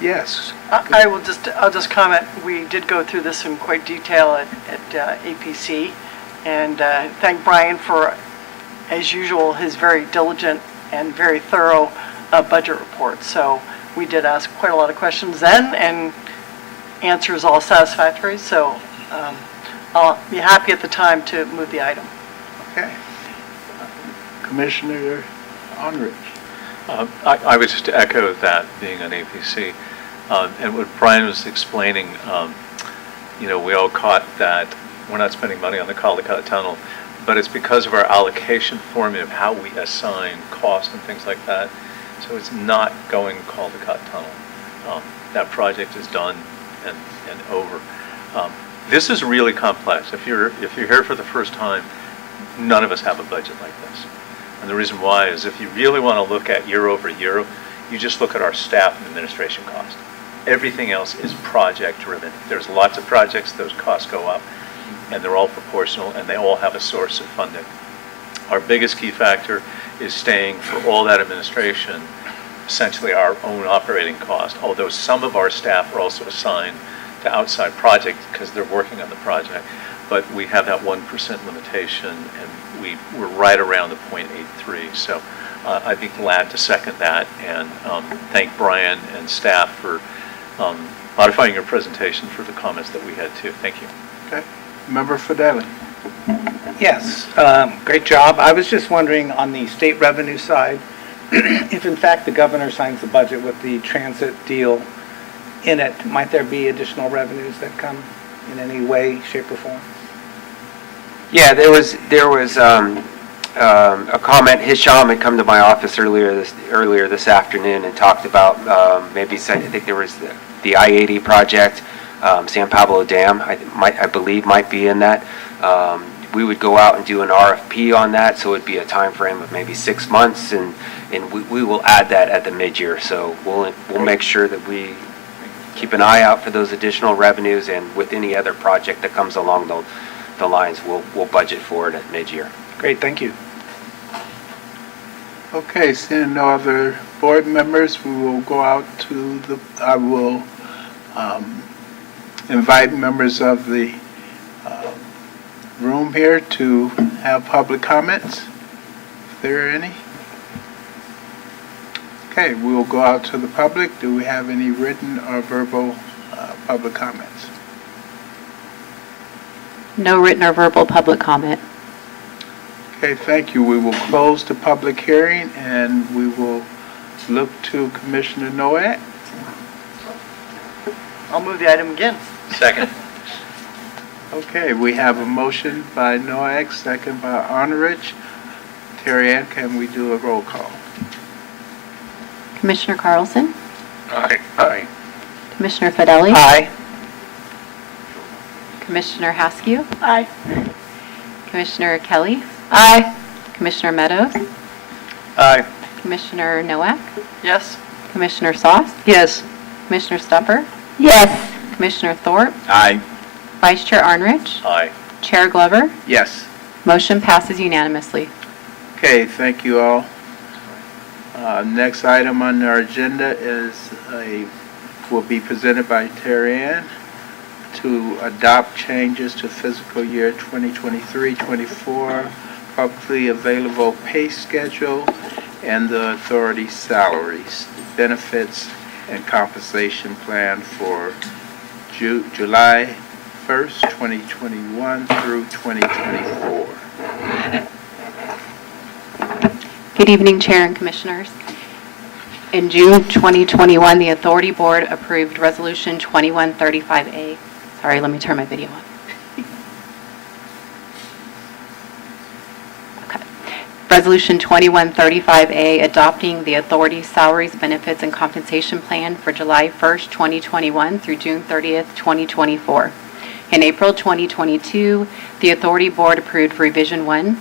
Yes. I'll just comment, we did go through this in quite detail at APC, and thank Brian for, as usual, his very diligent and very thorough budget report. So we did ask quite a lot of questions then, and answers all satisfactory, so I'll be happy at the time to move the item. Okay. Commissioner Unrich. I would just echo that, being an APC. And what Brian was explaining, we all caught that we're not spending money on the Caldecott Tunnel, but it's because of our allocation formula of how we assign cost and things like that. So it's not going Caldecott Tunnel. That project is done and over. This is really complex. If you're here for the first time, none of us have a budget like this. And the reason why is if you really want to look at year over year, you just look at our staff and administration cost. Everything else is project driven. There's lots of projects, those costs go up, and they're all proportional, and they all have a source of funding. Our biggest key factor is staying for all that administration, essentially our own operating cost, although some of our staff are also assigned to outside projects because they're working on the project. But we have that 1% limitation, and we're right around the 0.83. So I'd be glad to second that, and thank Brian and staff for modifying your presentation for the comments that we had too. Thank you. Okay. Member Fedeli. Yes, great job. I was just wondering on the state revenue side, if in fact the governor signs the budget with the transit deal in it, might there be additional revenues that come in any way, shape, or form? Yeah, there was a comment. Hisham had come to my office earlier this afternoon and talked about I think there was the I-80 project, San Pablo Dam. I believe might be in that. We would go out and do an RFP on that, so it'd be a time frame of maybe 6 months, and we will add that at the mid-year. So we'll make sure that we keep an eye out for those additional revenues, and with any other project that comes along the lines, we'll budget for it at mid-year. Great, thank you. Okay, seeing no other board members, we will go out to I will invite members of the room here to have public comments, if there are any. Okay, we will go out to the public. Do we have any written or verbal public comments? No written or verbal public comment. Okay, thank you. We will close the public hearing, and we will look to Commissioner Noack. I'll move the item again. Second. Okay, we have a motion by Noack, second by Honorich. Terry Ann, can we do a roll call? Commissioner Carlson? Aye. Aye. Commissioner Fedeli? Aye. Commissioner Haskew? Aye. Commissioner Kelly? Aye. Commissioner Meadows? Aye. Commissioner Nowak? Yes? Commissioner Sauce? Yes. Commissioner Stuffer? Yes. Commissioner Thorpe? Aye. Vice Chair Arnrich? Aye. Chair Glover? Yes. Motion passes unanimously. Okay, thank you all. Next item on our agenda will be presented by Terry Ann to adopt changes to fiscal year 2023-24 publicly available pay schedule and the authority salaries, benefits, and compensation plan for July 1st, 2021 through 2024. Good evening, Chair and Commissioners. In June 2021, the Authority Board approved Resolution 2135A. Sorry, let me turn my video on. Okay. Resolution 2135A adopting the Authority Salaries, Benefits, and Compensation Plan for July 1st, 2021 through June 30th, 2024. In April 2022, the Authority Board approved Revision 1.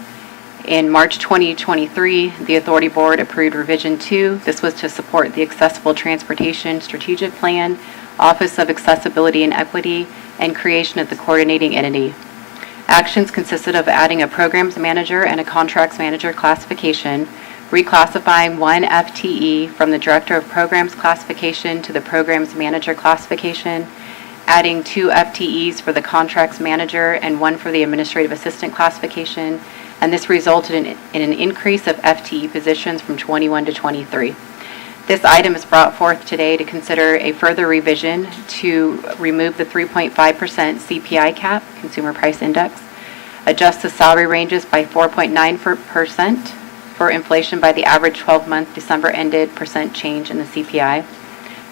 In March 2023, the Authority Board approved Revision 2. This was to support the Accessible Transportation Strategic Plan, Office of Accessibility and Equity, and creation of the coordinating entity. Actions consisted of adding a Programs Manager and a Contracts Manager classification, reclassifying one FTE from the Director of Programs classification to the Programs Manager classification, adding 2 FTEs for the Contracts Manager and 1 for the Administrative Assistant classification, and this resulted in an increase of FTE positions from 21 to 23. This item is brought forth today to consider a further revision to remove the 3.5% CPI cap, Consumer Price Index, adjust the salary ranges by 4.9% for inflation by the average 12-month December ended percent change in the CPI,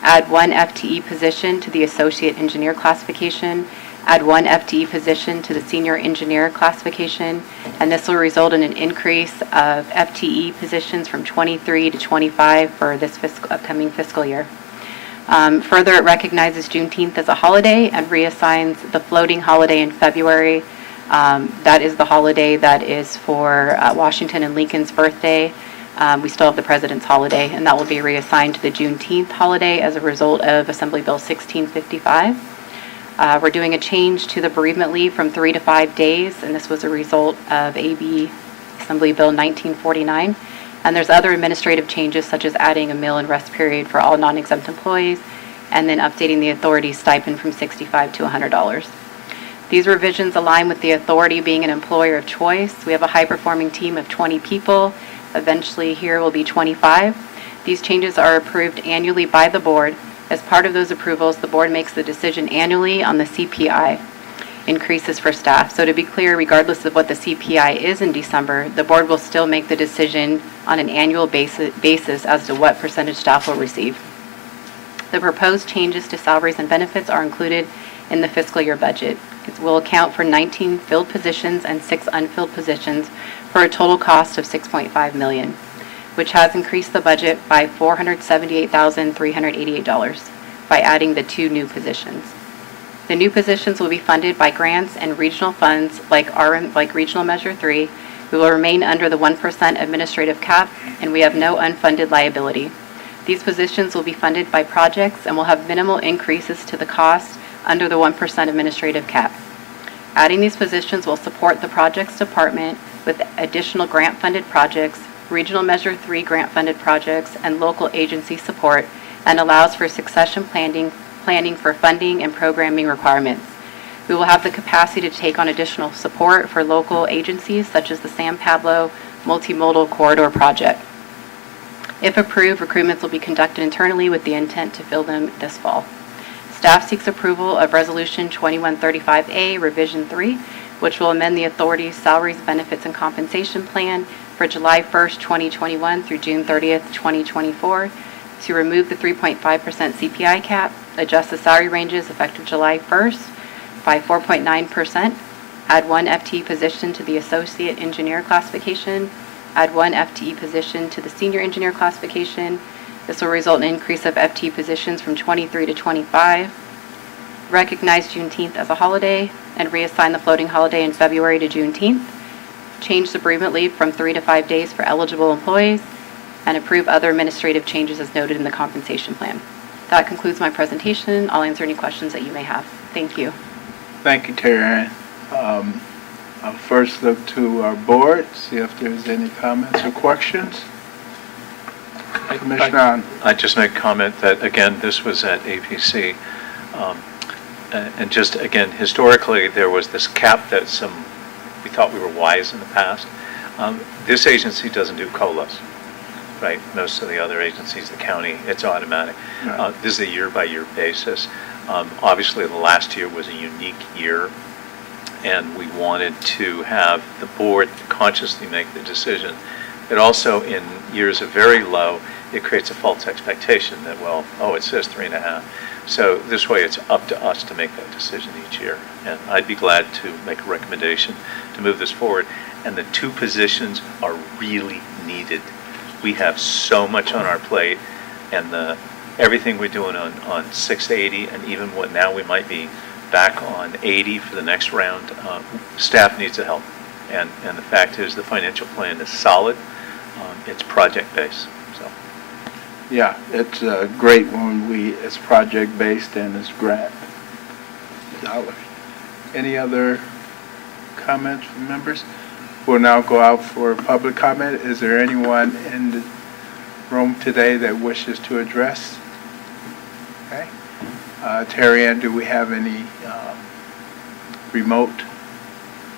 add 1 FTE position to the Associate Engineer classification, add 1 FTE position to the Senior Engineer classification, and this will result in an increase of FTE positions from 23 to 25 for this upcoming fiscal year. Further, it recognizes Juneteenth as a holiday and reassigns the floating holiday in February. That is the holiday that is for Washington and Lincoln's birthday. We still have the President's holiday, and that will be reassigned to the Juneteenth holiday as a result of Assembly Bill 1655. We're doing a change to the bereavement leave from 3 to 5 days, and this was a result of AB Assembly Bill 1949. And there's other administrative changes, such as adding a meal and rest period for all non-exempt employees, and then updating the authority stipend from $65 to $100. These revisions align with the authority being an employer of choice. We have a high-performing team of 20 people. Eventually, here will be 25. These changes are approved annually by the board. As part of those approvals, the board makes the decision annually on the CPI increases for staff. So to be clear, regardless of what the CPI is in December, the board will still make the decision on an annual basis as to what percentage staff will receive. The proposed changes to salaries and benefits are included in the fiscal year budget. It will account for 19 filled positions and 6 unfilled positions for a total cost of $6.5 million, which has increased the budget by $478,388 by adding the 2 new positions. The new positions will be funded by grants and regional funds like Regional Measure 3. We will remain under the 1% administrative cap, and we have no unfunded liability. These positions will be funded by projects and will have minimal increases to the cost under the 1% administrative cap. Adding these positions will support the projects department with additional grant-funded projects, Regional Measure 3 grant-funded projects, and local agency support, and allows for succession planning for funding and programming requirements. We will have the capacity to take on additional support for local agencies such as the San Pablo Multimodal Corridor Project. If approved, recruitments will be conducted internally with the intent to fill them this fall. Staff seeks approval of Resolution 2135A, Revision 3, which will amend the authority's salaries, benefits, and compensation plan for July 1st, 2021 through June 30th, 2024, to remove the 3.5% CPI cap, adjust the salary ranges effective July 1st by 4.9%, add 1 FTE position to the Associate Engineer classification, add 1 FTE position to the Senior Engineer classification. This will result in an increase of FTE positions from 23 to 25, recognize Juneteenth as a holiday, and reassign the floating holiday in February to Juneteenth, change the bereavement leave from 3 to 5 days for eligible employees, and approve other administrative changes as noted in the compensation plan. That concludes my presentation. I'll answer any questions that you may have. Thank you. Thank you, Terry Ann. I'll first look to our board, see if there's any comments or questions. Commissioner Ahn. I'd just make a comment that, again, this was at APC. And just, again, historically, there was this cap that we thought we were wise in the past. This agency doesn't do COLAs, right? Most of the other agencies, the county, it's automatic. Right. This is a year-by-year basis. Obviously, the last year was a unique year, and we wanted to have the board consciously make the decision. It also, in years of very low, it creates a false expectation that, well, it says 3.5. So this way, it's up to us to make that decision each year. And I'd be glad to make a recommendation to move this forward. And the 2 positions are really needed. We have so much on our plate, and everything we're doing on 680, and even what now we might be back on 80 for the next round, staff needs the help. And the fact is, the financial plan is solid. It's project-based, so. Yeah, it's great when it's project-based and it's grant dollars. Any other comments from members? We'll now go out for public comment. Is there anyone in the room today that wishes to address? Okay. Terry Ann, do we have any remote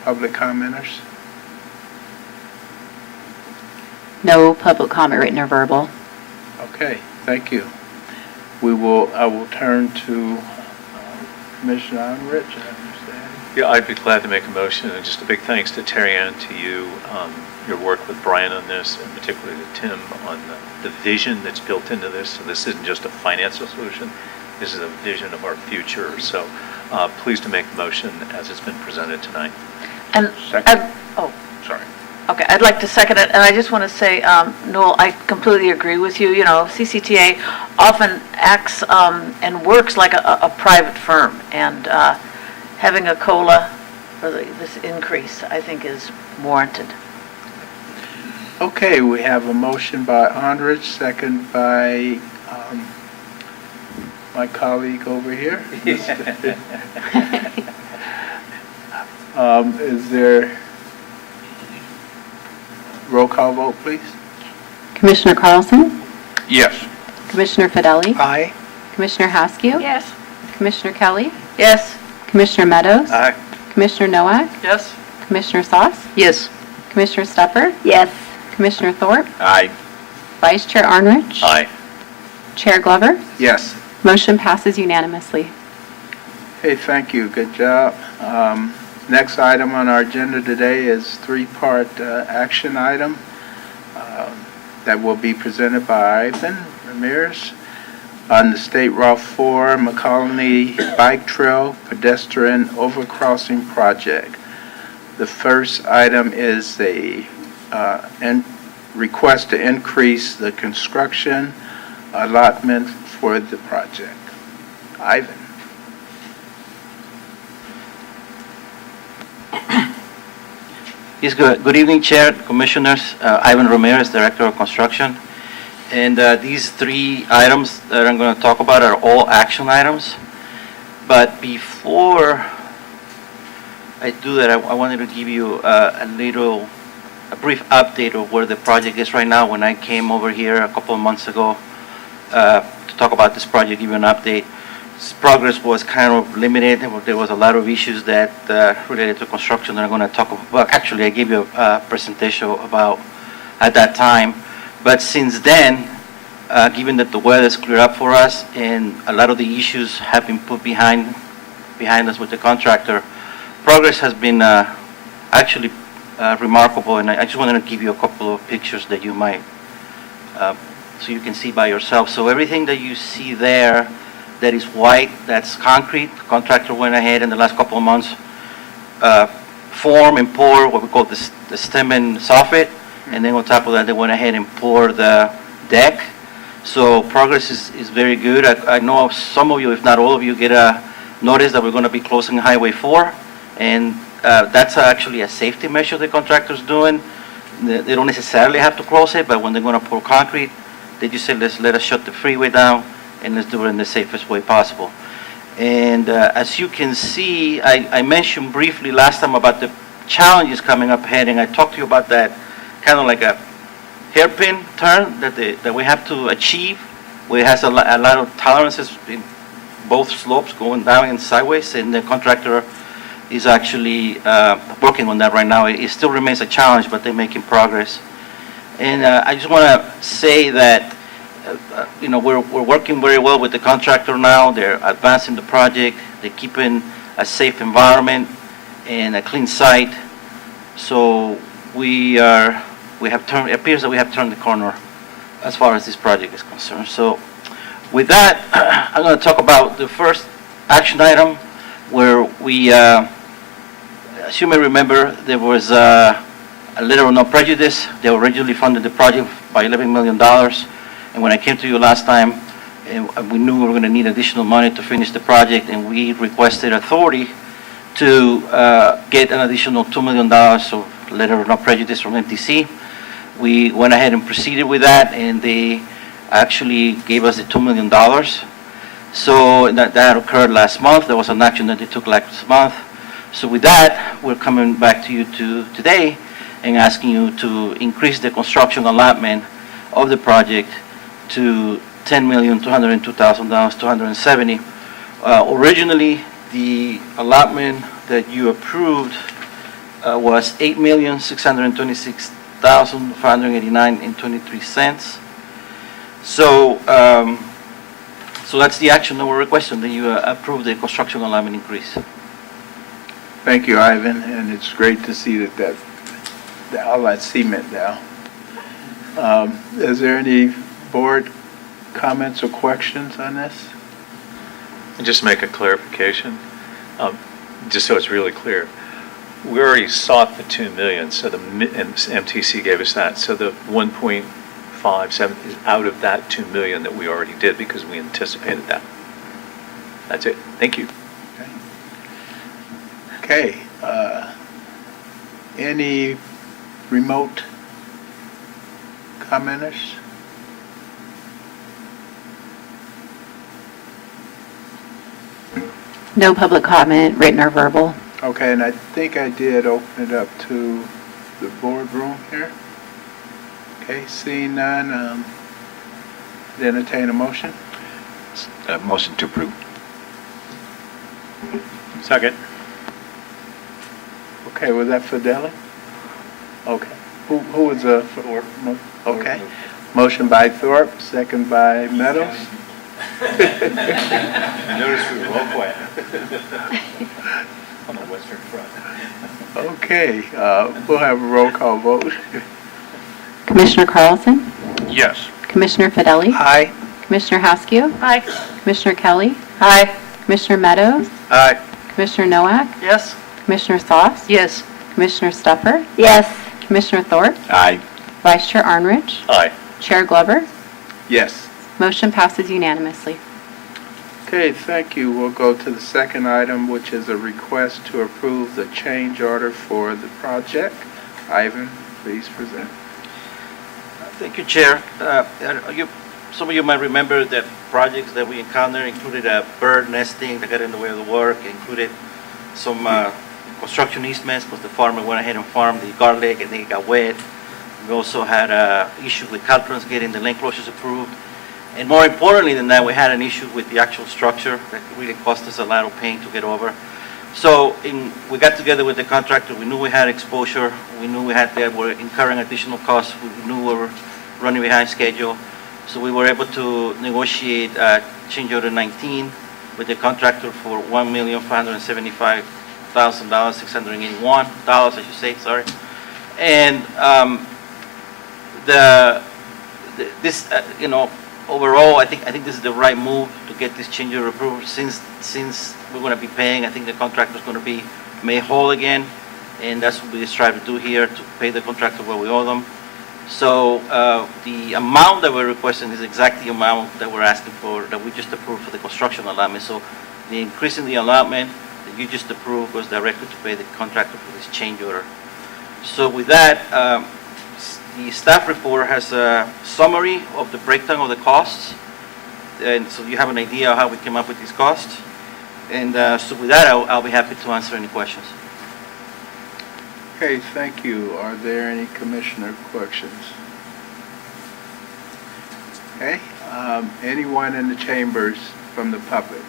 public commenters? No public comment, written or verbal. Okay, thank you. I will turn to Commissioner Arnrich, I understand. Yeah, I'd be glad to make a motion, and just a big thanks to Terry Ann, to you, your work with Brian on this, and particularly to Tim on the vision that's built into this. So this isn't just a financial solution, this is a vision of our future. So pleased to make the motion as it's been presented tonight. And, Second. sorry. Okay, I'd like to second it, and I just want to say, Noel, I completely agree with you. You know, CCTA often acts and works like a private firm, and having a COLA for this increase, I think, is warranted. Okay, we have a motion by Arnrich, second by my colleague over here. Is there roll call vote, please? Commissioner Carlson? Yes. Commissioner Fideli? Aye. Commissioner Haskew? Yes. Commissioner Kelly? Yes. Commissioner Meadows? Aye. Commissioner Nowak? Yes? Commissioner Sauce? Yes. Commissioner Stepper? Yes. Commissioner Thorpe? Aye. Vice Chair Arnrich? Aye. Chair Glover? Yes. Motion passes unanimously. Hey, thank you, good job. Next item on our agenda today is three-part action item that will be presented by Ivan Ramirez on the State Route 4 McCollany Bike Trail Pedestrian Overcrossing Project. The first item is a request to increase the construction allotment for the project. Ivan. Yes, good evening, Chair, Commissioners. Ivan Ramirez, Director of Construction. And these three items that I'm going to talk about are all action items. But before I do that, I wanted to give you a brief update of where the project is right now. When I came over here a couple of months ago to talk about this project, give you an update. Progress was kind of limited. There was a lot of issues that related to construction that I'm going to talk about. Actually, I gave you a presentation about at that time. But since then, given that the weather's cleared up for us and a lot of the issues have been put behind us with the contractor, progress has been actually remarkable. And I just wanted to give you a couple of pictures that you might, so you can see by yourself. So everything that you see there that is white, that's concrete. The contractor went ahead in the last couple of months, form and pour what we call the stem and soffit, and then on top of that, they went ahead and poured the deck. So progress is very good. I know some of you, if not all of you, get a notice that we're going to be closing Highway 4, and that's actually a safety measure the contractor's doing. They don't necessarily have to close it, but when they're going to pour concrete, they just say, let us shut the freeway down, and let's do it in the safest way possible. And as you can see, I mentioned briefly last time about the challenges coming up ahead, and I talked to you about that kind of like a hairpin turn that we have to achieve, where it has a lot of tolerances in both slopes going down and sideways, and the contractor is actually working on that right now. It still remains a challenge, but they're making progress. And I just want to say that we're working very well with the contractor now. They're advancing the project. They're keeping a safe environment and a clean site. So it appears that we have turned the corner as far as this project is concerned. So with that, I'm going to talk about the first action item where we, as you may remember, there was a letter of no prejudice. They originally funded the project by $11 million. And when I came to you last time, we knew we were going to need additional money to finish the project, and we requested authority to get an additional $2 million of letter of no prejudice from MTC. We went ahead and proceeded with that, and they actually gave us the $2 million. So that occurred last month. There was an action that they took last month. So with that, we're coming back to you today and asking you to increase the construction allotment of the project to $10,202,000 to $170. Originally, the allotment that you approved was $8,626,589.23. So, so that's the action that we're requesting, that you approve the construction allotment increase. Thank you, Ivan, and it's great to see that all that cement now. Is there any board comments or questions on this? And just make a clarification, just so it's really clear. We already sought the 2 million, so and MTC gave us that, so the 1.57 is out of that 2 million that we already did because we anticipated that. That's it. Thank you. Okay, any remote commenters? No public comment, written or verbal. Okay, and I think I did open it up to the boardroom here. Okay, seeing none, entertain a motion. Motion to approve. Second. Okay, was that Fidelli? Okay. Who was Thorpe? Okay. Motion by Thorpe, second by Meadows. I noticed we were all quiet on the western front. Okay, we'll have a roll call vote. Commissioner Carlson? Yes. Commissioner Fidelli? Aye. Commissioner Haskew? Aye. Commissioner Kelly? Aye. Commissioner Meadows? Aye. Commissioner Noack? Yes? Commissioner Sauce? Yes. Commissioner Stuffer? Yes. Commissioner Thorpe? Aye. Vice Chair Arnrich? Aye. Chair Glover? Yes. Motion passes unanimously. Okay, thank you. We'll go to the second item, which is a request to approve the change order for the project. Ivan, please present. Thank you, Chair. Some of you might remember that projects that we encountered included bird nesting that got in the way of the work, included some construction easements because the farmer went ahead and farmed the garlic and then it got wet. We also had issues with Caltrans getting the lane closures approved. And more importantly than that, we had an issue with the actual structure that really cost us a lot of pain to get over. So we got together with the contractor. We knew we had exposure. We knew we were incurring additional costs. We knew we were running behind schedule. So we were able to negotiate change order 19 with the contractor for $1,575,000, $681, I should say, sorry. And overall, I think this is the right move to get this change order approved since we're going to be paying. I think the contractor's going to be made whole again, and that's what we strive to do here, to pay the contractor what we owe them. So the amount that we're requesting is exactly the amount that we're asking for, that we just approved for the construction allotment. So the increase in the allotment that you just approved goes directly to pay the contractor for this change order. So with that, the staff report has a summary of the breakdown of the costs, and so you have an idea of how we came up with these costs. And so with that, I'll be happy to answer any questions. Okay, thank you. Are there any commissioner questions? Okay, anyone in the chambers from the public?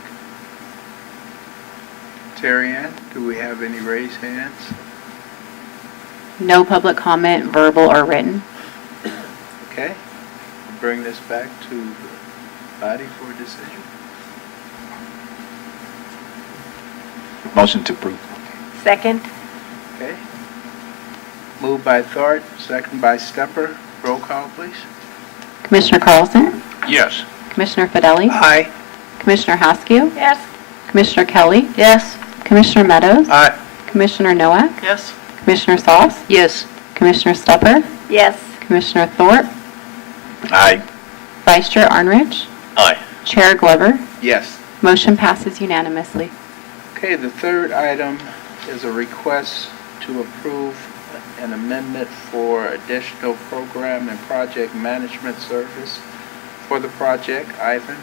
Terry Ann, do we have any raised hands? No public comment, verbal or written. Okay, we'll bring this back to the body for decision. Motion to approve. Second? Okay. Moved by Thorpe, second by Stepper. Roll call, please. Commissioner Carlson? Yes. Commissioner Fidelli? Aye. Commissioner Haskew? Yes. Commissioner Kelly? Yes. Commissioner Meadows? Aye. Commissioner Noack? Yes? Commissioner Sauce? Yes. Commissioner Stuffer? Yes. Commissioner Thorpe? Aye. Vice Chair Arnrich? Aye. Chair Glover? Yes. Motion passes unanimously. Okay, the third item is a request to approve an amendment for additional program and project management service for the project. Ivan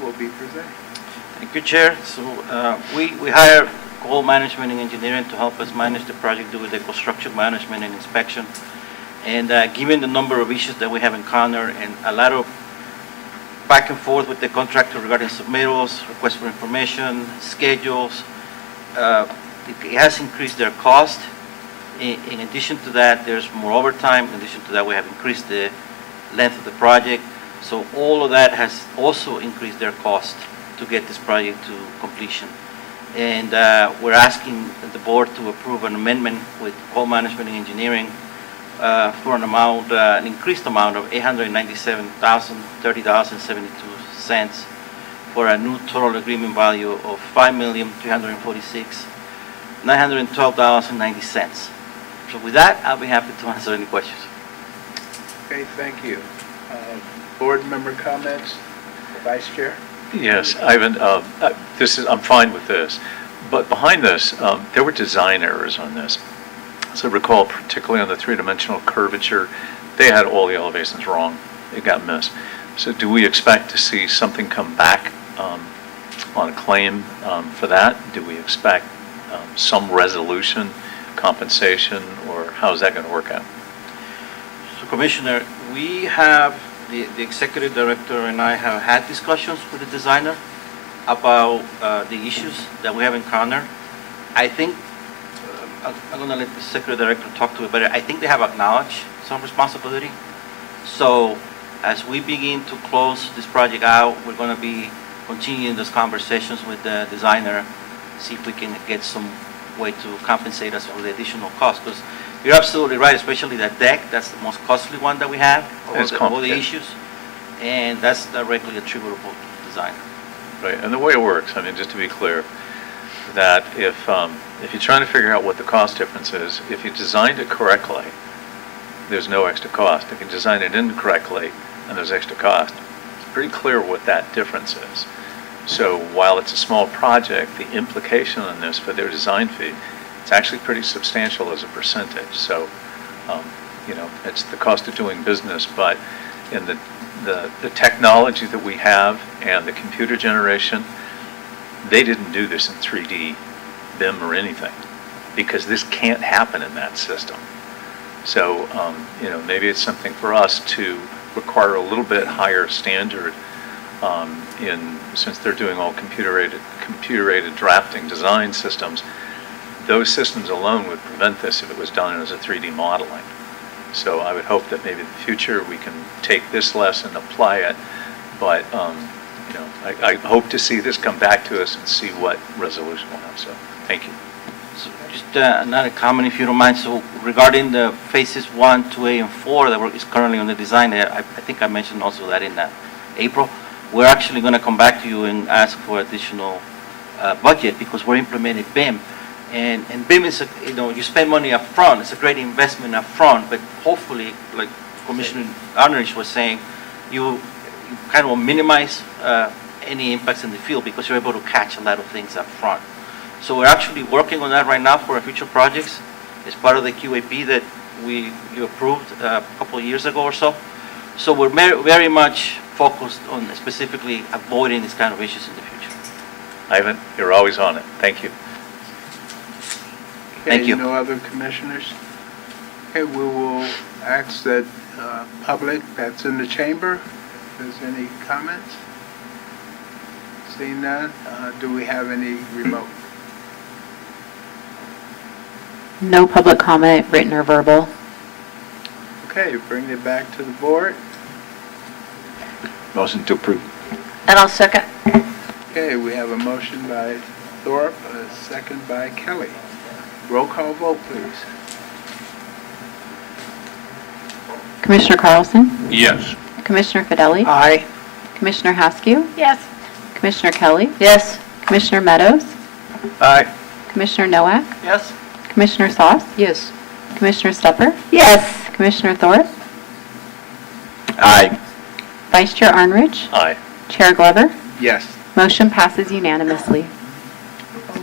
will be presenting. Thank you, Chair. So we hired Coal Management and Engineering to help us manage the project, do the construction management and inspection. And given the number of issues that we have encountered and a lot of back and forth with the contractor regarding submittals, requests for information, schedules, it has increased their cost. In addition to that, there's more overtime. In addition to that, we have increased the length of the project. So all of that has also increased their cost to get this project to completion. And we're asking the board to approve an amendment with Coal Management and Engineering for an increased amount of $897,030.72 for a new total agreement value of $5,346,912.90. So with that, I'll be happy to answer any questions. Okay, thank you. Board member comments? Vice Chair? Yes, Ivan, I'm fine with this, but behind this, there were design errors on this. So recall, particularly on the three-dimensional curvature, they had all the elevations wrong. It got missed. So do we expect to see something come back on a claim for that? Do we expect some resolution, compensation, or how is that going to work out? So Commissioner, we have, the executive director and I have had discussions with the designer about the issues that we have encountered. I think, I'm going to let the executive director talk to it, but I think they have acknowledged some responsibility. So as we begin to close this project out, we're going to be continuing those conversations with the designer, see if we can get some way to compensate us for the additional cost. Because you're absolutely right, especially that deck, that's the most costly one that we have, It's all the complicated. issues. And that's directly attributable to the designer. Right, and the way it works, I mean, just to be clear, that if you're trying to figure out what the cost difference is, if you designed it correctly, there's no extra cost. If you design it incorrectly and there's extra cost, it's pretty clear what that difference is. So while it's a small project, the implication on this for their design fee, it's actually pretty substantial as a percentage. So, it's the cost of doing business, but in the technology that we have and the computer generation, they didn't do this in 3D BIM or anything, because this can't happen in that system. So, maybe it's something for us to require a little bit higher standard since they're doing all computer-aided drafting design systems. Those systems alone would prevent this if it was done as a 3D modeling. So I would hope that maybe in the future we can take this lesson, apply it, but I hope to see this come back to us and see what resolution we'll have. So thank you. So just another comment, if you don't mind. So regarding the phases 1, 2A, and 4 that is currently on the design, I think I mentioned also that in April. We're actually going to come back to you and ask for additional budget because we're implementing BIM. And BIM is, you spend money up front. It's a great investment up front, but hopefully, like Commissioner Arnerich was saying, you kind of minimize any impacts in the field because you're able to catch a lot of things up front. So we're actually working on that right now for our future projects. It's part of the QAP that you approved a couple of years ago or so. So we're very much focused on specifically avoiding these kind of issues in the future. Ivan, you're always on it. Thank you. Thank Okay, you. no other commissioners? Okay, we will ask that public that's in the chamber, if there's any comments? Seeing none, do we have any remote? No public comment, written or verbal. Okay, bring it back to the board. Motion to approve. And I'll second. Okay, we have a motion by Thorpe, a second by Kelly. Roll call vote, please. Commissioner Carlson? Yes. Commissioner Fidelli? Aye. Commissioner Haskew? Yes. Commissioner Kelly? Yes. Commissioner Meadows? Aye. Commissioner Nowak? Yes. Commissioner Sauce? Yes. Commissioner Stepper? Yes. Commissioner Thorpe? Aye. Vice Chair Arnrich? Aye. Chair Glover? Yes. Motion passes unanimously.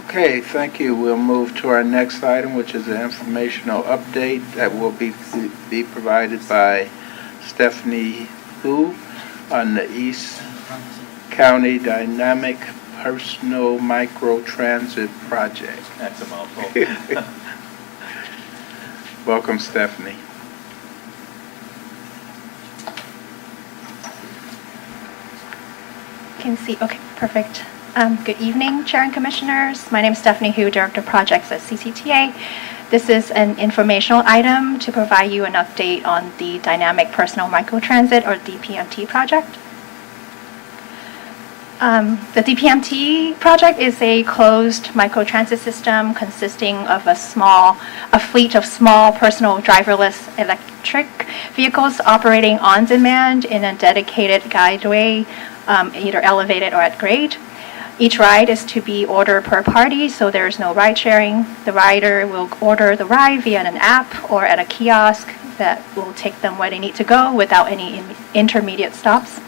Okay, thank you. We'll move to our next item, which is an informational update that will be provided by Stephanie Hu on the East County Dynamic Personal Micro Transit Project. That's a mouthful. Welcome, Stephanie. Can see, okay, perfect. Good evening, Chair and Commissioners. My name is Stephanie Hu, Director of Projects at CCTA. This is an informational item to provide you an update on the Dynamic Personal Microtransit, or DPMT project. The DPMT project is a closed microtransit system consisting of a fleet of small personal driverless electric vehicles operating on demand in a dedicated guideway, either elevated or at grade. Each ride is to be ordered per party, so there is no ride sharing. The rider will order the ride via an app or at a kiosk that will take them where they need to go without any intermediate stops.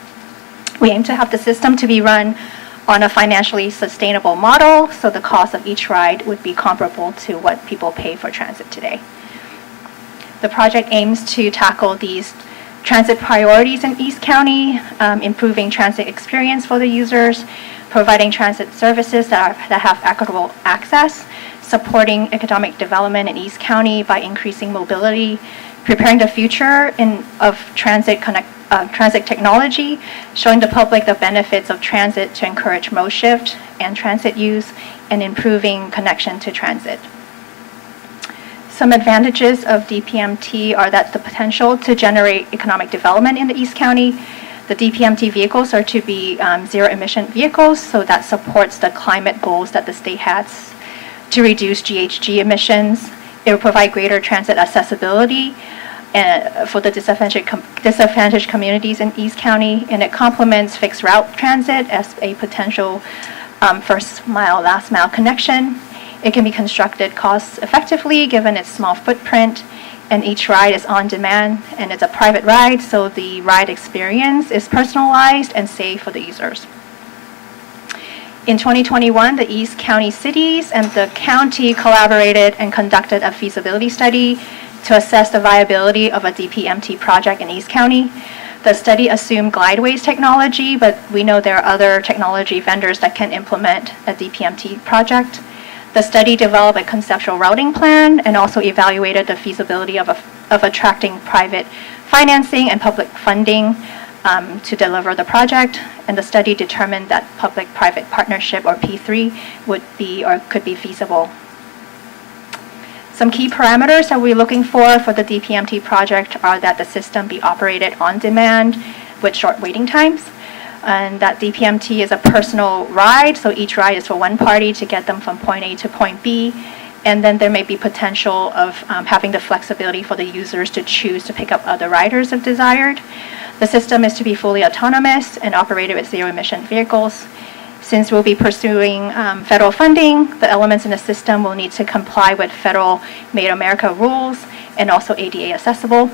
We aim to have the system to be run on a financially sustainable model, so the cost of each ride would be comparable to what people pay for transit today. The project aims to tackle these transit priorities in East County, improving transit experience for the users, providing transit services that have equitable access, supporting economic development in East County by increasing mobility, preparing the future of transit technology, showing the public the benefits of transit to encourage mode shift and transit use, and improving connection to transit. Some advantages of DPMT are that the potential to generate economic development in the East County. The DPMT vehicles are to be zero-emission vehicles, so that supports the climate goals that the state has to reduce GHG emissions. It will provide greater transit accessibility for the disadvantaged communities in East County, and it complements fixed route transit as a potential first mile, last mile connection. It can be constructed cost effectively given its small footprint, and each ride is on demand, and it's a private ride, so the ride experience is personalized and safe for the users. In 2021, the East County cities and the county collaborated and conducted a feasibility study to assess the viability of a DPMT project in East County. The study assumed Glideways technology, but we know there are other technology vendors that can implement a DPMT project. The study developed a conceptual routing plan and also evaluated the feasibility of attracting private financing and public funding to deliver the project. And the study determined that public-private partnership, or P3, would be or could be feasible. Some key parameters that we're looking for the DPMT project are that the system be operated on demand with short waiting times, and that DPMT is a personal ride, so each ride is for one party to get them from point A to point B, and then there may be potential of having the flexibility for the users to choose to pick up other riders if desired. The system is to be fully autonomous and operated with zero-emission vehicles. Since we'll be pursuing federal funding, the elements in the system will need to comply with federal Made America rules and also ADA accessible.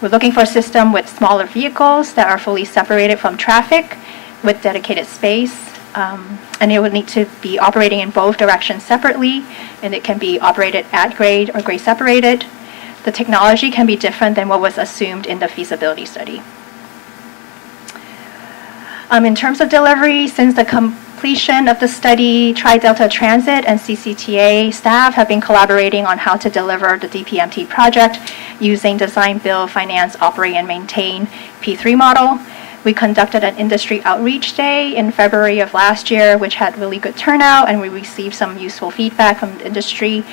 We're looking for a system with smaller vehicles that are fully separated from traffic with dedicated space, and it would need to be operating in both directions separately, and it can be operated at grade or grade separated. The technology can be different than what was assumed in the feasibility study. In terms of delivery, since the completion of the study, Tri-Delta Transit and CCTA staff have been collaborating on how to deliver the DPMT project using design, build, finance, operate, and maintain P3 model. We conducted an industry outreach day in February of last year, which had really good turnout, and we received some useful feedback from the industry.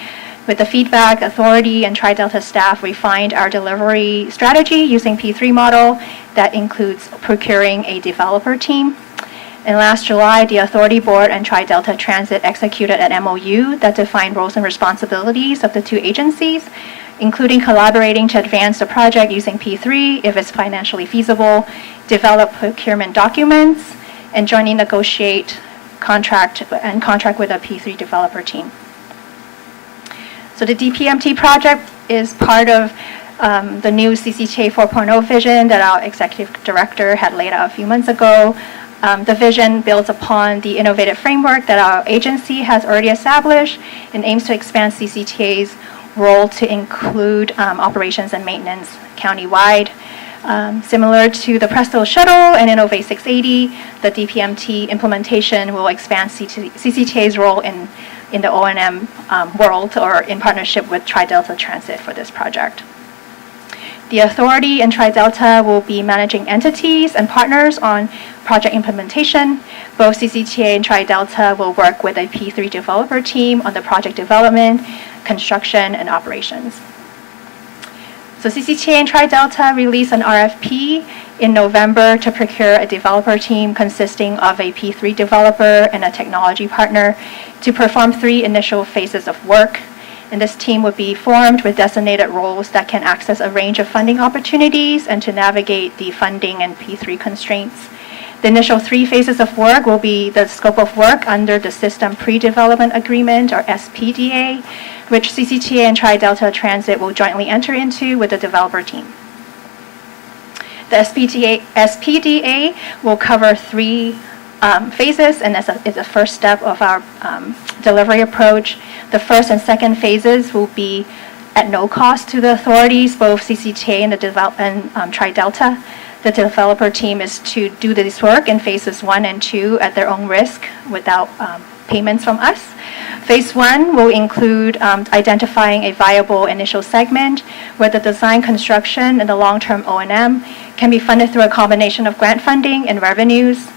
With the feedback, Authority and Tri-Delta staff refined our delivery strategy using P3 model that includes procuring a developer team. And last July, the Authority Board and Tri-Delta Transit executed an MOU that defined roles and responsibilities of the two agencies, including collaborating to advance the project using P3 if it's financially feasible, develop procurement documents, and jointly negotiate contract with a P3 developer team. So the DPMT project is part of the new CCTA 4.0 vision that our executive director had laid out a few months ago. The vision builds upon the innovative framework that our agency has already established and aims to expand CCTA's role to include operations and maintenance countywide. Similar to the Presto Shuttle and Innovate 680, the DPMT implementation will expand CCTA's role in the O&M world, or in partnership with Tri-Delta Transit for this project. The authority and Tri-Delta will be managing entities and partners on project implementation. Both CCTA and Tri-Delta will work with a P3 developer team on the project development, construction, and operations. So CCTA and Tri-Delta released an RFP in November to procure a developer team consisting of a P3 developer and a technology partner to perform 3 initial phases of work. And this team would be formed with designated roles that can access a range of funding opportunities and to navigate the funding and P3 constraints. The initial 3 phases of work will be the scope of work under the System Pre-Development Agreement, or SPDA, which CCTA and Tri-Delta Transit will jointly enter into with the developer team. The SPDA will cover 3 phases, and is a first step of our delivery approach. The first and second phases will be at no cost to the authorities, both CCTA and Tri-Delta. The developer team is to do this work in phases 1 and 2 at their own risk without payments from us. Phase 1 will include identifying a viable initial segment where the design, construction, and the long-term O&M can be funded through a combination of grant funding and revenues.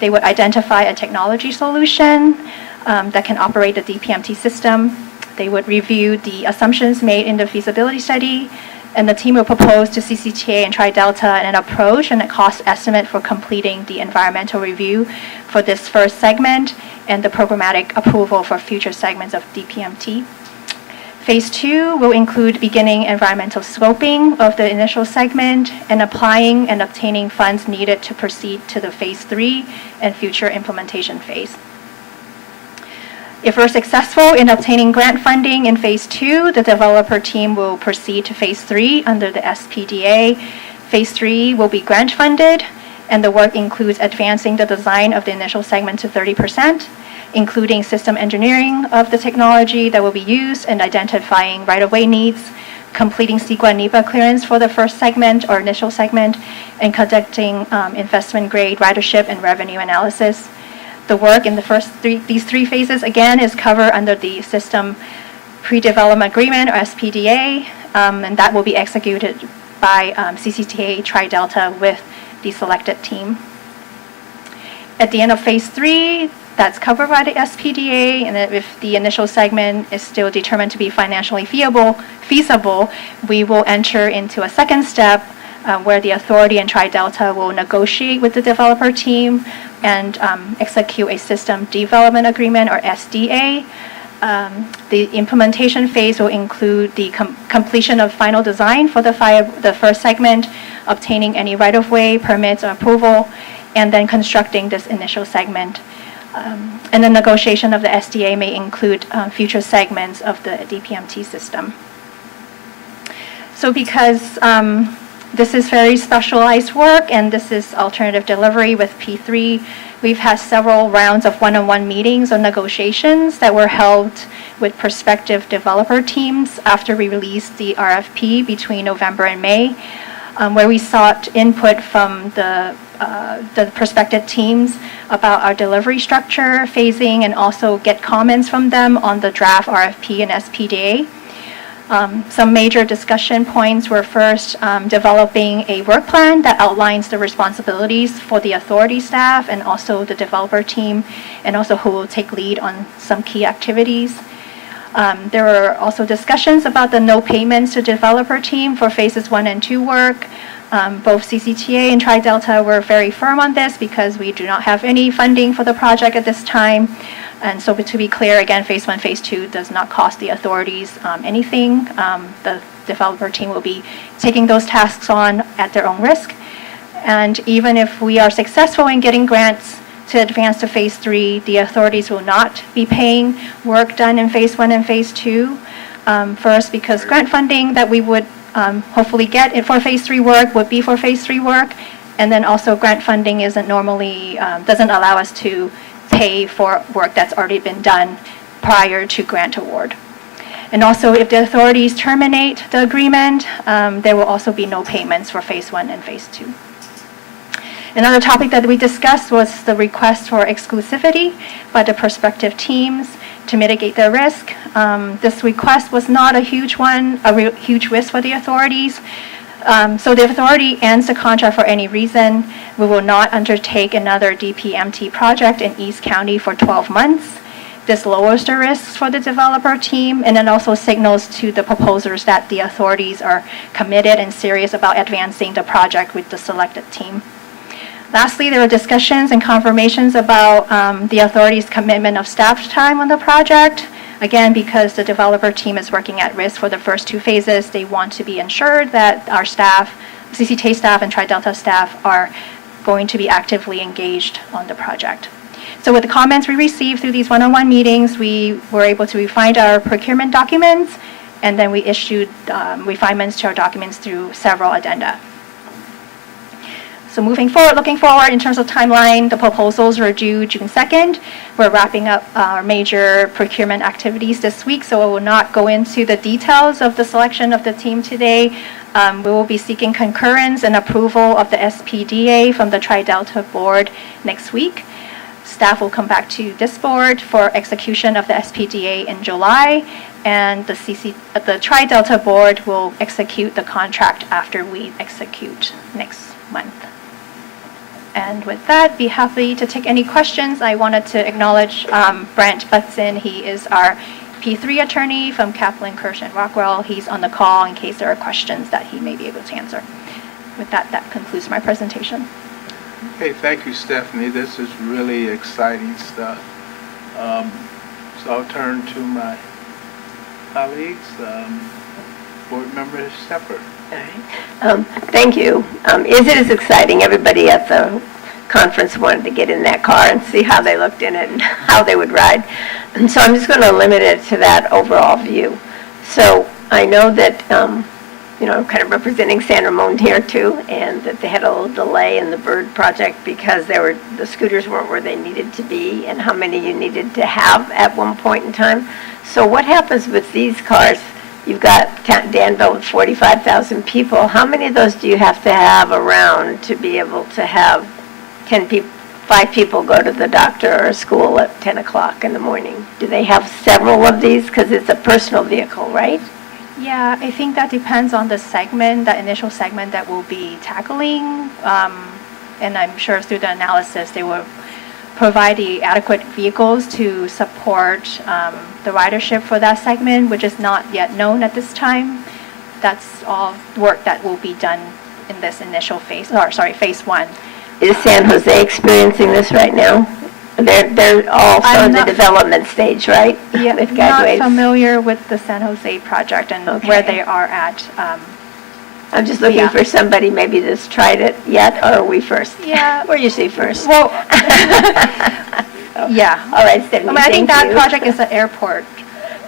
They would identify a technology solution that can operate the DPMT system. They would review the assumptions made in the feasibility study, and the team will propose to CCTA and Tri-Delta an approach and a cost estimate for completing the environmental review for this first segment and the programmatic approval for future segments of DPMT. Phase 2 will include beginning environmental scoping of the initial segment and applying and obtaining funds needed to proceed to the Phase 3 and future implementation phase. If we're successful in obtaining grant funding in Phase 2, the developer team will proceed to Phase 3 under the SPDA. Phase 3 will be grant funded, and the work includes advancing the design of the initial segment to 30%, including system engineering of the technology that will be used and identifying right-of-way needs, completing CEQA and NEPA clearance for the first segment or initial segment, and conducting investment-grade ridership and revenue analysis. The work in these 3 phases, again, is covered under the System Pre-Development Agreement, or SPDA, and that will be executed by CCTA Tri-Delta with the selected team. At the end of Phase 3, that's covered by the SPDA, and if the initial segment is still determined to be financially feasible, we will enter into a second step where the authority and Tri-Delta will negotiate with the developer team and execute a System Development Agreement, or SDA. The implementation phase will include the completion of final design for the first segment, obtaining any right-of-way permits or approval, and then constructing this initial segment. And the negotiation of the SDA may include future segments of the DPMT system. So because this is very specialized work, and this is alternative delivery with P3, we've had several rounds of one-on-one meetings or negotiations that were held with prospective developer teams after we released the RFP between November and May, where we sought input from the prospective teams about our delivery structure, phasing, and also get comments from them on the draft RFP and SPDA. Some major discussion points were first developing a work plan that outlines the responsibilities for the authority staff and also the developer team, and also who will take lead on some key activities. There were also discussions about the no payments to developer team for phases 1 and 2 work. Both CCTA and Tri-Delta were very firm on this because we do not have any funding for the project at this time. And so to be clear, again, Phase 1, Phase 2 does not cost the authorities anything. The developer team will be taking those tasks on at their own risk. And even if we are successful in getting grants to advance to Phase 3, the authorities will not be paying work done in Phase 1 and Phase 2. First, because grant funding that we would hopefully get for Phase 3 work would be for Phase 3 work. And then also grant funding isn't normally, doesn't allow us to pay for work that's already been done prior to grant award. And also, if the authorities terminate the agreement, there will also be no payments for Phase 1 and Phase 2. Another topic that we discussed was the request for exclusivity by the prospective teams to mitigate the risk. This request was not a huge one, huge risk for the authorities. So the authority ends the contract for any reason. We will not undertake another DPMT project in East County for 12 months. This lowers the risks for the developer team and then also signals to the proposers that the authorities are committed and serious about advancing the project with the selected team. Lastly, there were discussions and confirmations about the authorities' commitment of staff time on the project. Again, because the developer team is working at risk for the first 2 phases, they want to be ensured that our staff, CCTA staff and Tri-Delta staff, are going to be actively engaged on the project. So with the comments we received through these one-on-one meetings, we were able to refine our procurement documents, and then we issued refinements to our documents through several addenda. So looking forward in terms of timeline, the proposals were due June 2nd. We're wrapping up our major procurement activities this week, so I will not go into the details of the selection of the team today. We will be seeking concurrence and approval of the SPDA from the Tri-Delta board next week. Staff will come back to this board for execution of the SPDA in July, and the Tri-Delta board will execute the contract after we execute next month. And with that, be happy to take any questions. I wanted to acknowledge Brent Butson. He is our P3 attorney from Kaplan, Kirsch, and Rockwell. He's on the call in case there are questions that he may be able to answer. With that, that concludes my presentation. Okay, thank you, Stephanie. This is really exciting stuff. So I'll turn to my colleagues. Board Member Shepherd. Thank you. It is exciting. Everybody at the conference wanted to get in that car and see how they looked in it and how they would ride. And so I'm just going to limit it to that overall view. So I know that, I'm kind of representing San Ramon here too, and that they had a little delay in the Bird project because the scooters weren't where they needed to be and how many you needed to have at one point in time. So what happens with these cars? You've got Danville with 45,000 people. How many of those do you have to have around to be able to have 5 people go to the doctor or school at 10 o'clock in the morning? Do they have several of these? Because it's a personal vehicle, right? Yeah, I think that depends on the segment, that initial segment that we'll be tackling. And I'm sure through the analysis, they will provide the adequate vehicles to support the ridership for that segment, which is not yet known at this time. That's all work that will be done in this initial phase, Phase 1. Is San Jose experiencing this right now? They're also in the development stage, right? Yeah, With not Guideways? familiar with the San Jose project and where they are at. I'm just looking for somebody maybe that's tried it yet, or are we first? Yeah. We're usually first. Well, yeah. All right, Stephanie, I think thank that you. project is an airport.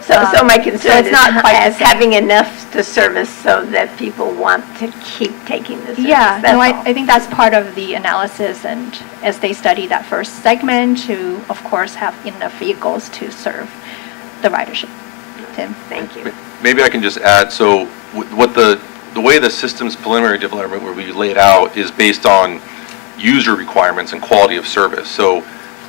So my concern it's is not quite the as same. having enough to service so that people want to keep taking the service. Yeah, That's no, all. I think that's part of the analysis, and as they study that first segment, to, of course, have enough vehicles to serve the ridership. Tim? Thank you. Maybe I can just add, so what the way the system's preliminary development will be laid out is based on user requirements and quality of service. So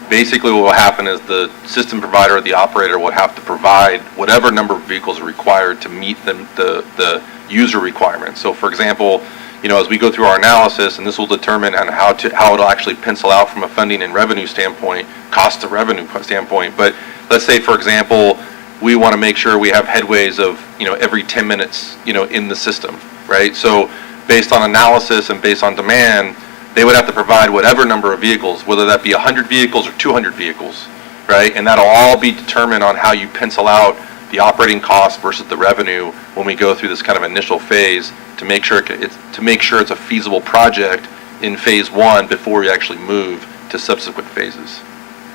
basically what will happen is the system provider or the operator would have to provide whatever number of vehicles are required to meet the user requirements. So for example, as we go through our analysis, and this will determine on how it'll actually pencil out from a funding and revenue standpoint, cost to revenue standpoint. But let's say, for example, we want to make sure we have headways of, every 10 minutes, in the system, right? So based on analysis and based on demand, they would have to provide whatever number of vehicles, whether that be 100 vehicles or 200 vehicles, right? And that'll all be determined on how you pencil out the operating cost versus the revenue when we go through this kind of initial phase to make sure it's a feasible project in Phase 1 before we actually move to subsequent phases.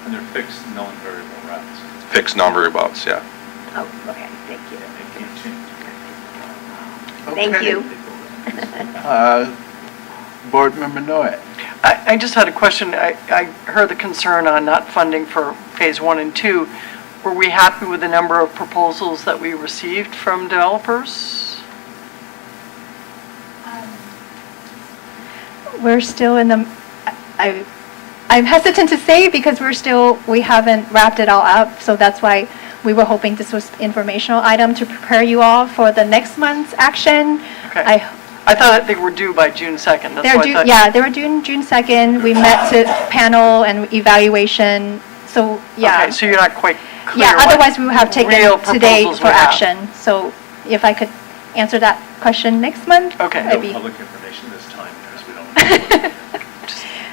And they're fixed non-variable routes. Fixed non-variable routes, yeah. Oh, okay, thank you. They can't change. Thank Okay. you. Board Member Noet. I just had a question. I heard the concern on not funding for Phase 1 and 2. Were we happy with the number of proposals that we received from developers? We're still in the, I'm hesitant to say because we haven't wrapped it all up, so that's why we were hoping this was informational item to prepare you all for the next month's action. Okay. I thought they were due by June 2nd. That's They're why I due, thought- yeah, they were due June 2nd. We met to panel and evaluation, so, yeah. Okay, so you're not quite clear. Yeah, what otherwise we would have taken real today proposals for we have. action. So if I could answer that question next month. Okay. I'd No be- public information this time, because we don't know.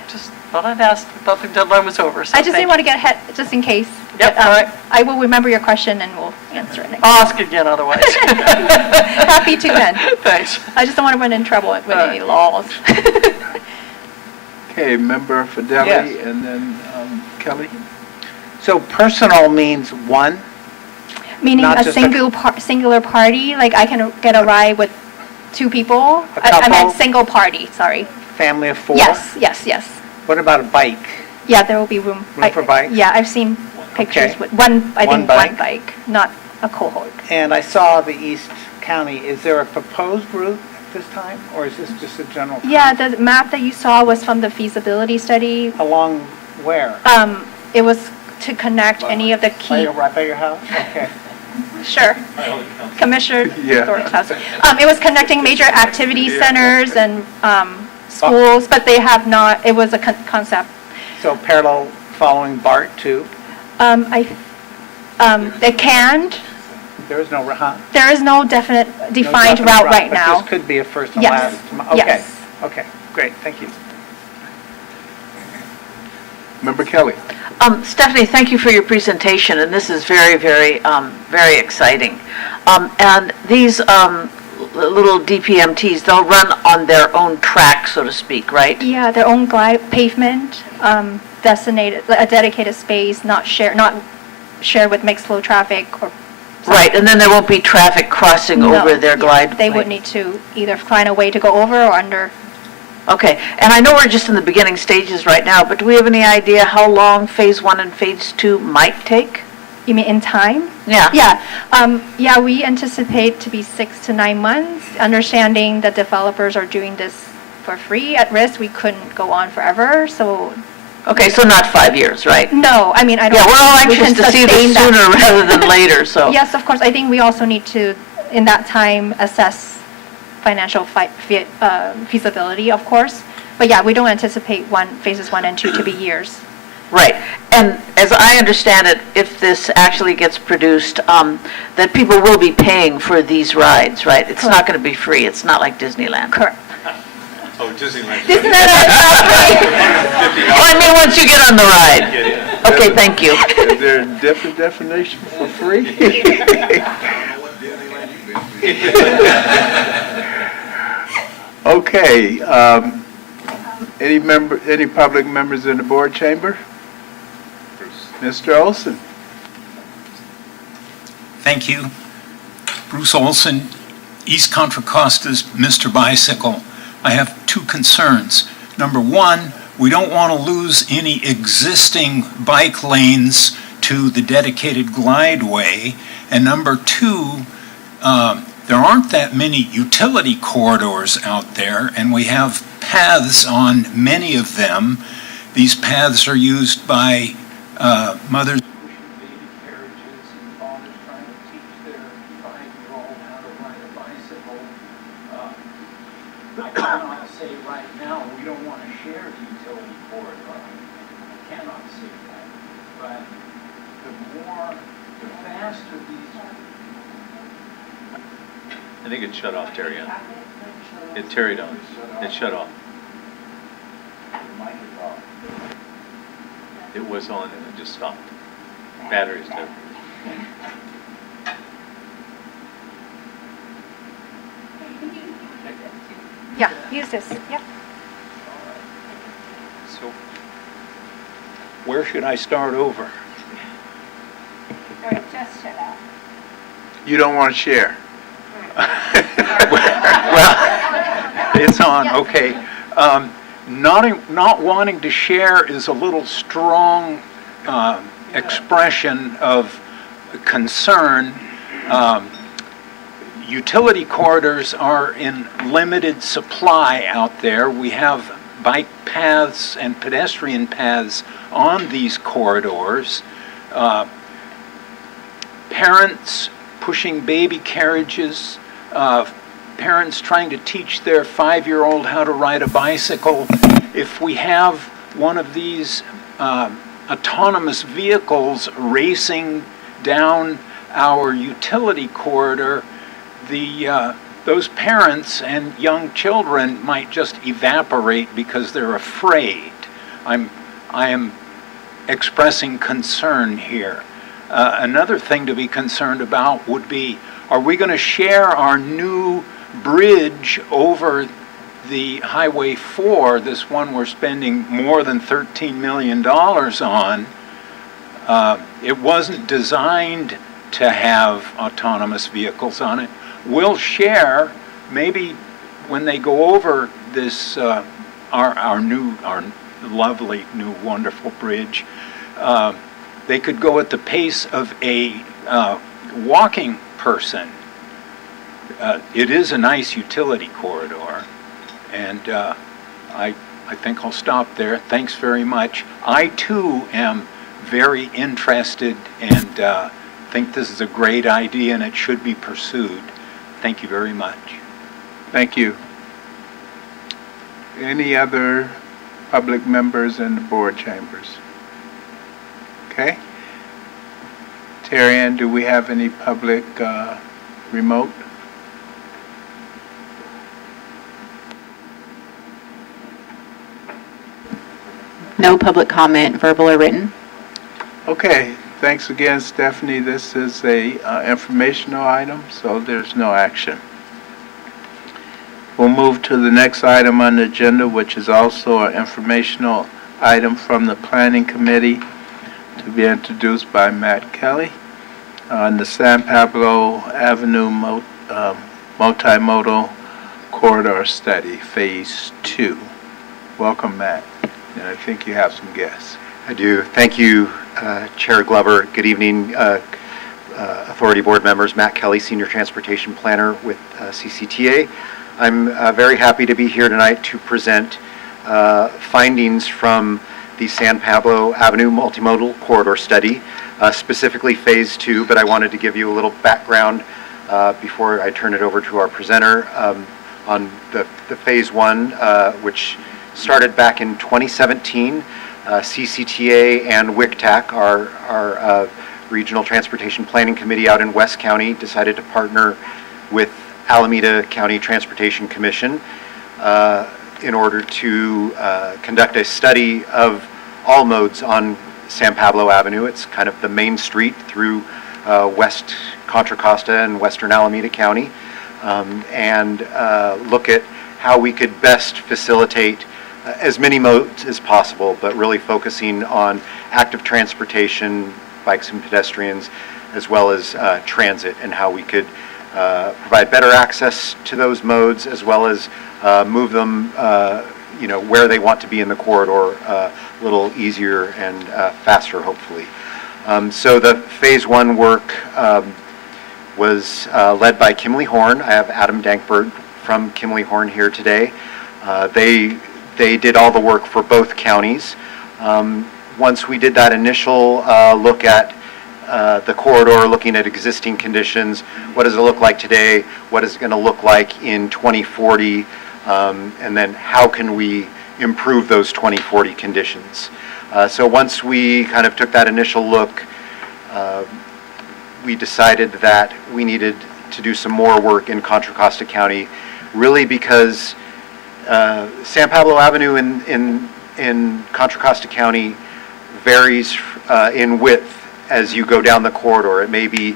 Just thought I'd ask, thought the deadline was over, so I just thank didn't want to get ahead, just in case. Yep, But, all right. I will remember your question and we'll answer it next. I'll ask again otherwise. Happy to then. Thanks. I just don't want to run in trouble with any laws. Okay, Member Fidelli, Yes. and then Kelly. So personal means one? Meaning Not a just singular party, like I can get a ride with two people? A I meant couple? single party, sorry. Family of four? Yes. What about a bike? Yeah, there will be room. Room for bikes? Yeah, I've seen pictures Okay. with one, I One think bike? one bike, not a cohort. And I saw the East County, is there a proposed route at this time, or is this just a general? Yeah, the map that you saw was from the feasibility study. Along where? It was to connect any of the key. Right by your house? Okay. Sure. Commissioner Yeah. Thornton's house. It was connecting major activity centers and schools, but they have not, it was a concept. So parallel following BART too? They can, There is no, huh? there is no definite No defined definite route right but now. this could be a first and Yes, last. Okay, yes. okay, great, thank you. Member Kelly. Stephanie, thank you for your presentation, and this is very, very, very exciting. And these little DPMTs, they'll run on their own track, so to speak, right? Yeah, their own glide pavement, designated, a dedicated space, not shared with mixed flow traffic or. Right, and then there won't be traffic crossing No, over their yeah, glide. They would lane. need to either find a way to go over or under. Okay, and I know we're just in the beginning stages right now, but do we have any idea how long Phase 1 and Phase 2 might take? You mean in time? Yeah. Yeah, we anticipate to be 6 to 9 months, understanding that developers are doing this for free at risk. We couldn't go on forever, so, Okay, so not 5 years, right? no, I mean, I don't. Yeah, we're all we can anxious to see sustain this that. sooner rather than later, so. Yes, of course. I think we also need to, in that time, assess financial feasibility, of course. But yeah, we don't anticipate phases 1 and 2 to be years. Right, and as I understand it, if this actually gets produced, that people will be paying for these rides, right? It's not Correct. going to be free, it's not like Disneyland. Correct. Oh, Disneyland. Oh, I mean, once you get on the ride. Okay, thank you. Is there a different definition for free? Okay, any public members in the board chamber? Mr. Olson? Thank you. Bruce Olson, East Contra Costa's Mr. Bicycle. I have two concerns. Number one, we don't want to lose any existing bike lanes to the dedicated glideway. And number two, there aren't that many utility corridors out there, and we have paths on many of them. These paths are used by mothers pushing baby carriages and fathers trying to teach their 5-year-old how to ride a bicycle. I cannot say right now, we don't want to share the utility corridor. I cannot say that. But the faster these. I think it shut off, Terry. It tarried on. It shut off. It was on and it just stopped. Battery's dead. Yeah, use this, yeah. So where should I start over? All right, just shut up. You don't want to share? Well, it's on, okay. Not wanting to share is a little strong expression of concern. Utility corridors are in limited supply out there. We have bike paths and pedestrian paths on these corridors. Parents pushing baby carriages, parents trying to teach their 5-year-old how to ride a bicycle. If we have one of these autonomous vehicles racing down our utility corridor, those parents and young children might just evaporate because they're afraid. I am expressing concern here. Another thing to be concerned about would be, are we going to share our new bridge over the Highway 4, this one we're spending more than $13 million on? It wasn't designed to have autonomous vehicles on it. We'll share, maybe when they go over this, our lovely new wonderful bridge, they could go at the pace of a walking person. It is a nice utility corridor, and I think I'll stop there. Thanks very much. I too am very interested and think this is a great idea and it should be pursued. Thank you very much. Thank you. Any other public members in the board chambers? Okay. Terry Ann, do we have any public remote? No public comment, verbal or written. Okay, thanks again, Stephanie. This is a informational item, so there's no action. We'll move to the next item on the agenda, which is also an informational item from the Planning Committee to be introduced by Matt Kelly on the San Pablo Avenue Multimodal Corridor Study, Phase 2. Welcome, Matt. And I think you have some guests. I do. Thank you, Chair Glover. Good evening, Authority Board members. Matt Kelly, Senior Transportation Planner with CCTA. I'm very happy to be here tonight to present findings from the San Pablo Avenue Multimodal Corridor Study, specifically Phase 2, but I wanted to give you a little background before I turn it over to our presenter on the Phase 1, which started back in 2017. CCTA and WICTAC, our Regional Transportation Planning Committee out in West County, decided to partner with Alameda County Transportation Commission in order to conduct a study of all modes on San Pablo Avenue. It's kind of the main street through West Contra Costa and Western Alameda County, and look at how we could best facilitate as many modes as possible, but really focusing on active transportation, bikes and pedestrians, as well as transit, and how we could provide better access to those modes, as well as move them where they want to be in the corridor a little easier and faster, hopefully. So the Phase 1 work was led by Kimley Horn. I have Adam Dankberg from Kimley Horn here today. They did all the work for both counties. Once we did that initial look at the corridor, looking at existing conditions, what does it look like today, what is it going to look like in 2040, and then how can we improve those 2040 conditions. So once we kind of took that initial look, we decided that we needed to do some more work in Contra Costa County, really because San Pablo Avenue in Contra Costa County varies in width as you go down the corridor. It may be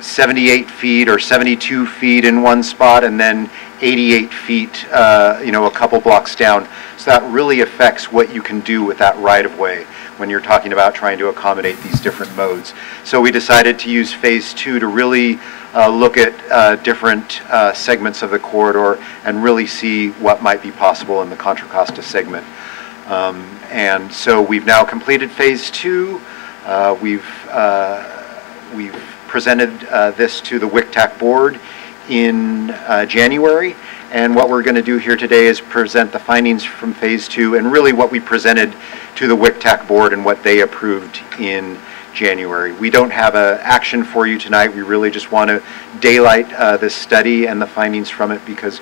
78 feet or 72 feet in one spot, and then 88 feet, a couple blocks down. So that really affects what you can do with that right-of-way when you're talking about trying to accommodate these different modes. So we decided to use Phase 2 to really look at different segments of the corridor and really see what might be possible in the Contra Costa segment. And so we've now completed Phase 2. We've We've presented this to the WICTAC board in January, and what we're going to do here today is present the findings from Phase 2 and really what we presented to the WICTAC board and what they approved in January. We don't have an action for you tonight. We really just want to daylight this study and the findings from it because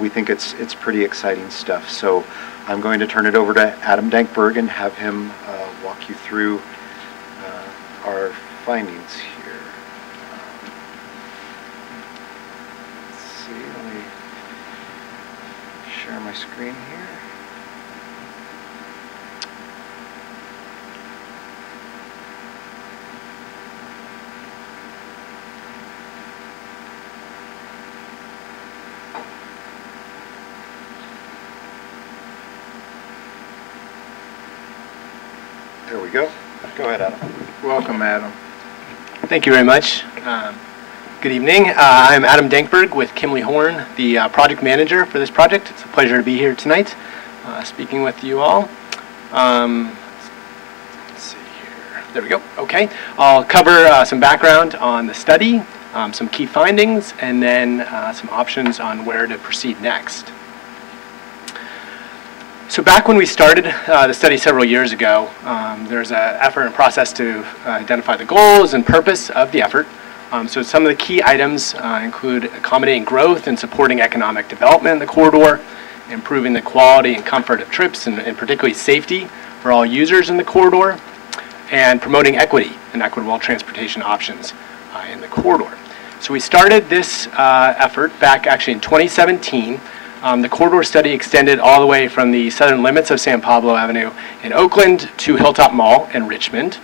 we think it's pretty exciting stuff. So I'm going to turn it over to Adam Dankberg and have him walk you through our findings here. Let's see, let me share my screen here. There we go. Go ahead, Adam. Welcome, Adam. Thank you very much. Good evening. I'm Adam Dankberg with Kimley Horn, the project manager for this project. It's a pleasure to be here tonight, speaking with you all. Let's see here. There we go. Okay. I'll cover some background on the study, some key findings, and then some options on where to proceed next. So back when we started the study several years ago, there was an effort and process to identify the goals and purpose of the effort. So some of the key items include accommodating growth and supporting economic development in the corridor, improving the quality and comfort of trips and particularly safety for all users in the corridor, and promoting equity and equitable transportation options in the corridor. So we started this effort back actually in 2017. The corridor study extended all the way from the southern limits of San Pablo Avenue in Oakland to Hilltop Mall in Richmond.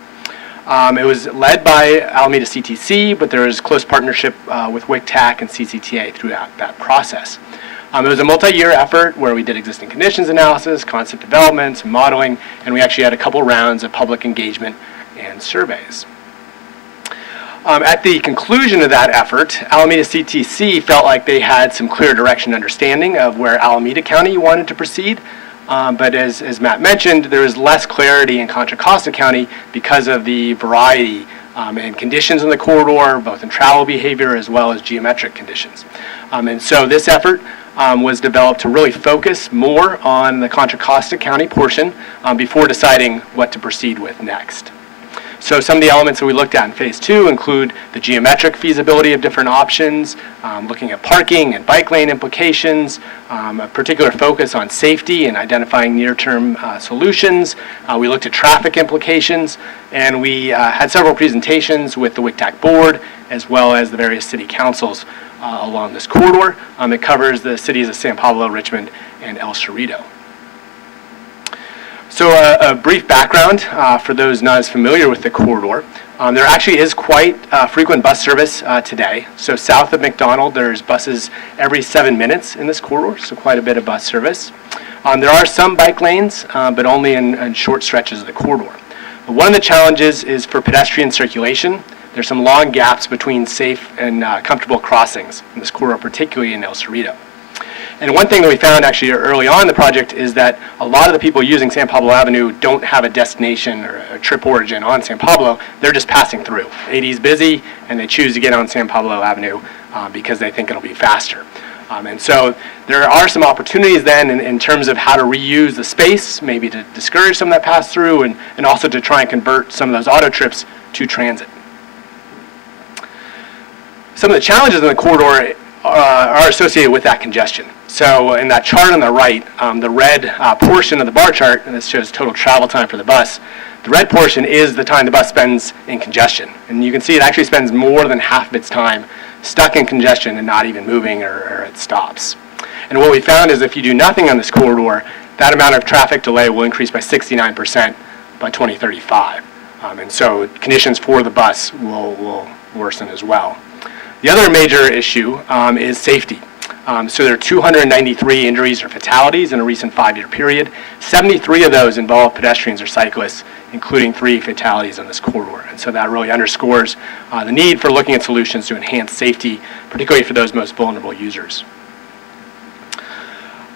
It was led by Alameda CTC, but there was close partnership with WICTAC and CCTA throughout that process. It was a multi-year effort where we did existing conditions analysis, concept development, some modeling, and we actually had a couple rounds of public engagement and surveys. At the conclusion of that effort, Alameda CTC felt like they had some clear direction and understanding of where Alameda County wanted to proceed. But as Matt mentioned, there is less clarity in Contra Costa County because of the variety and conditions in the corridor, both in travel behavior as well as geometric conditions. And so this effort was developed to really focus more on the Contra Costa County portion before deciding what to proceed with next. So some of the elements that we looked at in Phase 2 include the geometric feasibility of different options, looking at parking and bike lane implications, a particular focus on safety and identifying near-term solutions. We looked at traffic implications, and we had several presentations with the WICTAC board as well as the various city councils along this corridor. It covers the cities of San Pablo, Richmond, and El Cerrito. So a brief background for those not as familiar with the corridor. There actually is quite frequent bus service today. So south of McDonald, there's buses every 7 minutes in this corridor, so quite a bit of bus service. There are some bike lanes, but only in short stretches of the corridor. But one of the challenges is for pedestrian circulation. There's some long gaps between safe and comfortable crossings in this corridor, particularly in El Cerrito. And one thing that we found actually early on in the project is that a lot of the people using San Pablo Avenue don't have a destination or a trip origin on San Pablo. They're just passing through. 80 is busy, and they choose to get on San Pablo Avenue because they think it'll be faster. And so there are some opportunities then in terms of how to reuse the space, maybe to discourage some of that pass through, and also to try and convert some of those auto trips to transit. Some of the challenges in the corridor are associated with that congestion. So in that chart on the right, the red portion of the bar chart, and this shows total travel time for the bus, the red portion is the time the bus spends in congestion. And you can see it actually spends more than half of its time stuck in congestion and not even moving or at stops. And what we found is if you do nothing on this corridor, that amount of traffic delay will increase by 69% by 2035. And so conditions for the bus will worsen as well. The other major issue is safety. So there are 293 injuries or fatalities in a recent 5-year period. 73 of those involve pedestrians or cyclists, including 3 fatalities on this corridor. And so that really underscores the need for looking at solutions to enhance safety, particularly for those most vulnerable users.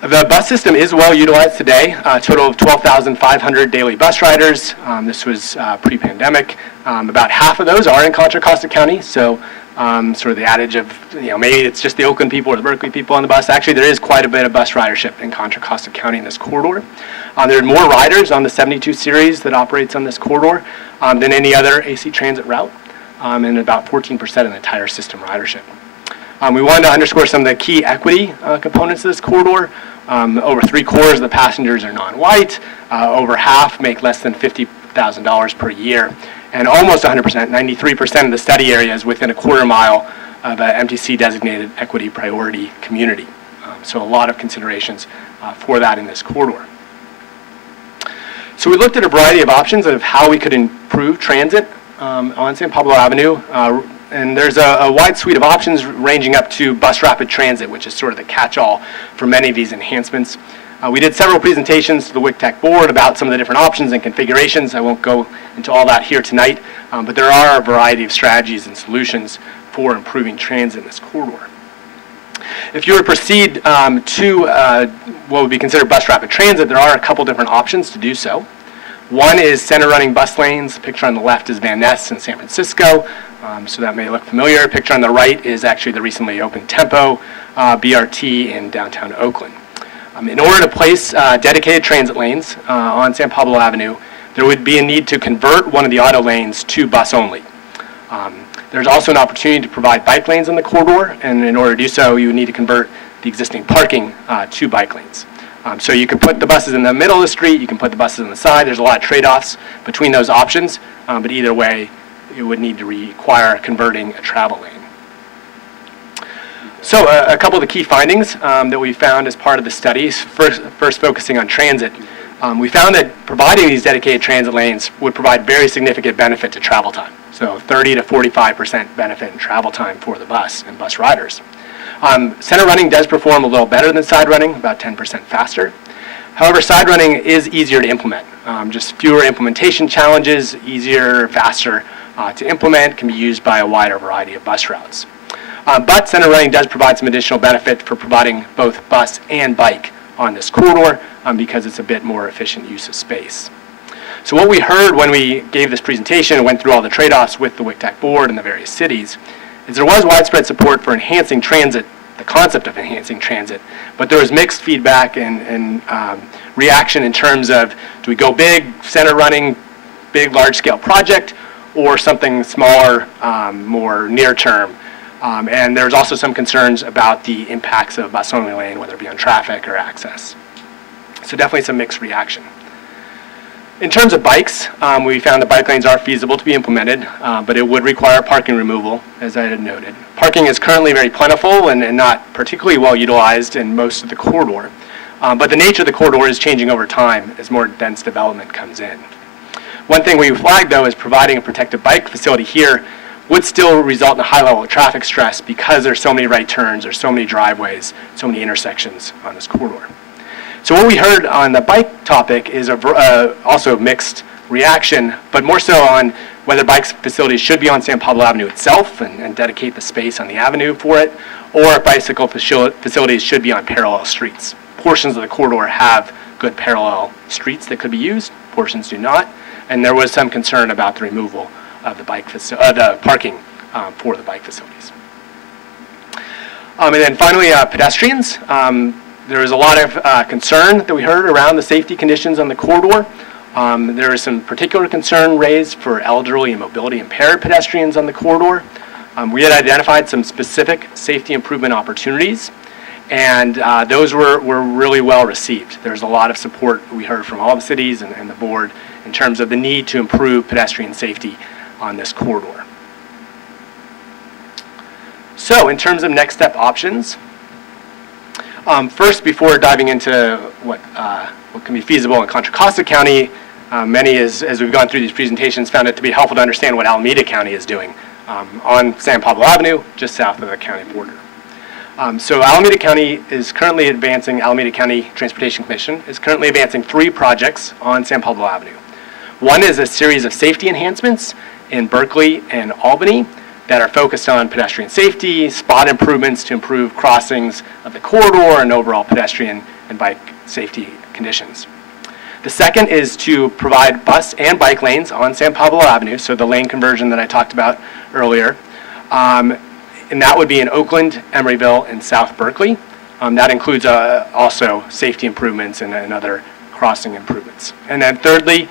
The bus system is well utilized today, a total of 12,500 daily bus riders. This was pre-pandemic. About half of those are in Contra Costa County, so sort of the adage of, maybe it's just the Oakland people or the Berkeley people on the bus. Actually, there is quite a bit of bus ridership in Contra Costa County in this corridor. There are more riders on the 72 series that operates on this corridor than any other AC Transit route, and about 14% of the entire system ridership. We wanted to underscore some of the key equity components of this corridor. Over 3/4 of the passengers are non-white, over half make less than $50,000 per year, and almost 100%, 93% of the study area is within a quarter mile of an MTC designated equity priority community. So a lot of considerations for that in this corridor. So we looked at a variety of options of how we could improve transit on San Pablo Avenue. And there's a wide suite of options ranging up to bus rapid transit, which is sort of the catch-all for many of these enhancements. We did several presentations to the WICTAC board about some of the different options and configurations. I won't go into all that here tonight, but there are a variety of strategies and solutions for improving transit in this corridor. If you were to proceed to what would be considered bus rapid transit, there are a couple different options to do so. One is center running bus lanes. The picture on the left is Van Ness in San Francisco. So that may look familiar. Picture on the right is actually the recently opened Tempo BRT in downtown Oakland. In order to place dedicated transit lanes on San Pablo Avenue, there would be a need to convert one of the auto lanes to bus only. There's also an opportunity to provide bike lanes in the corridor, and in order to do so, you would need to convert the existing parking to bike lanes. So you could put the buses in the middle of the street, you can put the buses on the side. There's a lot of trade-offs between those options, but either way, it would need to require converting a travel lane. So a couple of the key findings that we found as part of the studies, first focusing on transit. We found that providing these dedicated transit lanes would provide very significant benefit to travel time. So 30 to 45% benefit in travel time for the bus and bus riders. Center running does perform a little better than side running, about 10% faster. However, side running is easier to implement. Just fewer implementation challenges, easier, faster to implement, can be used by a wider variety of bus routes. But center running does provide some additional benefit for providing both bus and bike on this corridor because it's a bit more efficient use of space. So what we heard when we gave this presentation and went through all the trade-offs with the WICTAC board and the various cities is there was widespread support for enhancing transit, the concept of enhancing transit, but there was mixed feedback and reaction in terms of, do we go big, center running, big, large-scale project, or something smaller, more near-term. And there's also some concerns about the impacts of a bus-only lane, whether it be on traffic or access. So definitely some mixed reaction. In terms of bikes, we found that bike lanes are feasible to be implemented, but it would require parking removal, as I had noted. Parking is currently very plentiful and not particularly well utilized in most of the corridor. But the nature of the corridor is changing over time as more dense development comes in. One thing we flagged, though, is providing a protected bike facility here would still result in a high level of traffic stress because there's so many right turns, there's so many driveways, so many intersections on this corridor. So what we heard on the bike topic is also mixed reaction, but more so on whether bike facilities should be on San Pablo Avenue itself and dedicate the space on the avenue for it, or if bicycle facilities should be on parallel streets. Portions of the corridor have good parallel streets that could be used, portions do not, and there was some concern about the removal of the the parking for the bike facilities. And then finally, pedestrians. There was a lot of concern that we heard around the safety conditions on the corridor. There is some particular concern raised for elderly and mobility impaired pedestrians on the corridor. We had identified some specific safety improvement opportunities, and those were really well received. There's a lot of support we heard from all the cities and the board in terms of the need to improve pedestrian safety on this corridor. So in terms of next step options, first, before diving into what can be feasible in Contra Costa County, many, as we've gone through these presentations, found it to be helpful to understand what Alameda County is doing on San Pablo Avenue, just south of the county border. So Alameda County is currently advancing, Alameda County Transportation Commission is currently advancing 3 projects on San Pablo Avenue. One is a series of safety enhancements in Berkeley and Albany that are focused on pedestrian safety, spot improvements to improve crossings of the corridor, and overall pedestrian and bike safety conditions. The second is to provide bus and bike lanes on San Pablo Avenue, so the lane conversion that I talked about earlier. And that would be in Oakland, Emeryville, and South Berkeley. That includes also safety improvements and other crossing improvements. And then thirdly,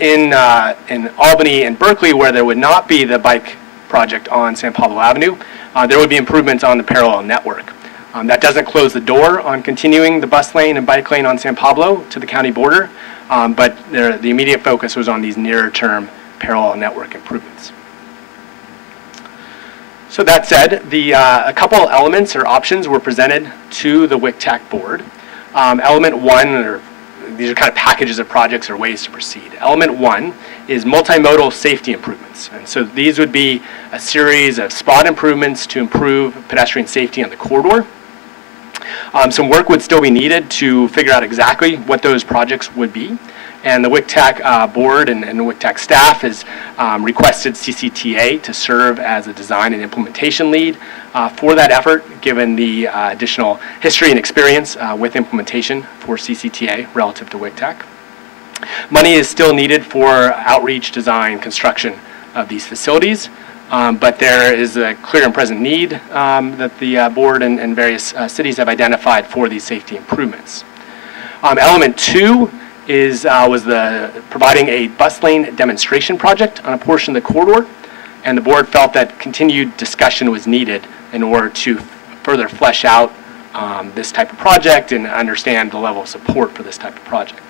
in Albany and Berkeley, where there would not be the bike project on San Pablo Avenue, there would be improvements on the parallel network. That doesn't close the door on continuing the bus lane and bike lane on San Pablo to the county border, but the immediate focus was on these nearer-term parallel network improvements. So that said, a couple elements or options were presented to the WICTAC board. Element one, these are kind of packages of projects or ways to proceed. Element one is multimodal safety improvements. And so these would be a series of spot improvements to improve pedestrian safety on the corridor. Some work would still be needed to figure out exactly what those projects would be. And the WICTAC board and the WICTAC staff has requested CCTA to serve as a design and implementation lead for that effort, given the additional history and experience with implementation for CCTA relative to WICTAC. Money is still needed for outreach, design, construction of these facilities, but there is a clear and present need that the board and various cities have identified for these safety improvements. Element two was providing a bus lane demonstration project on a portion of the corridor, and the board felt that continued discussion was needed in order to further flesh out this type of project and understand the level of support for this type of project.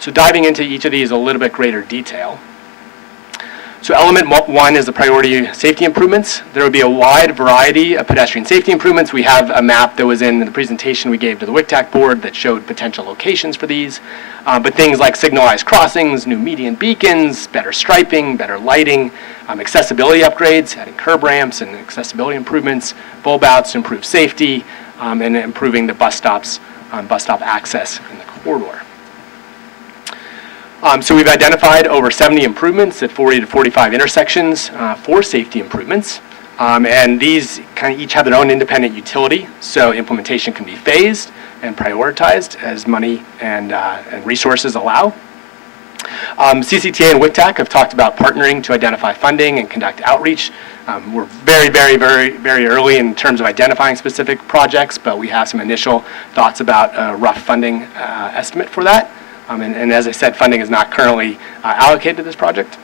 So diving into each of these a little bit greater detail. So element one is the priority safety improvements. There would be a wide variety of pedestrian safety improvements. We have a map that was in the presentation we gave to the WICTAC board that showed potential locations for these. But things like signalized crossings, new median beacons, better striping, better lighting, accessibility upgrades, adding curb ramps and accessibility improvements, bulb outs to improve safety, and improving the bus stop access in the corridor. So we've identified over 70 improvements at 40 to 45 intersections for safety improvements. And these kind of each have their own independent utility, so implementation can be phased and prioritized as money and resources allow. CCTA and WICTAC have talked about partnering to identify funding and conduct outreach. We're very, very, very, very early in terms of identifying specific projects, but we have some initial thoughts about a rough funding estimate for that. And as I said, funding is not currently allocated to this project.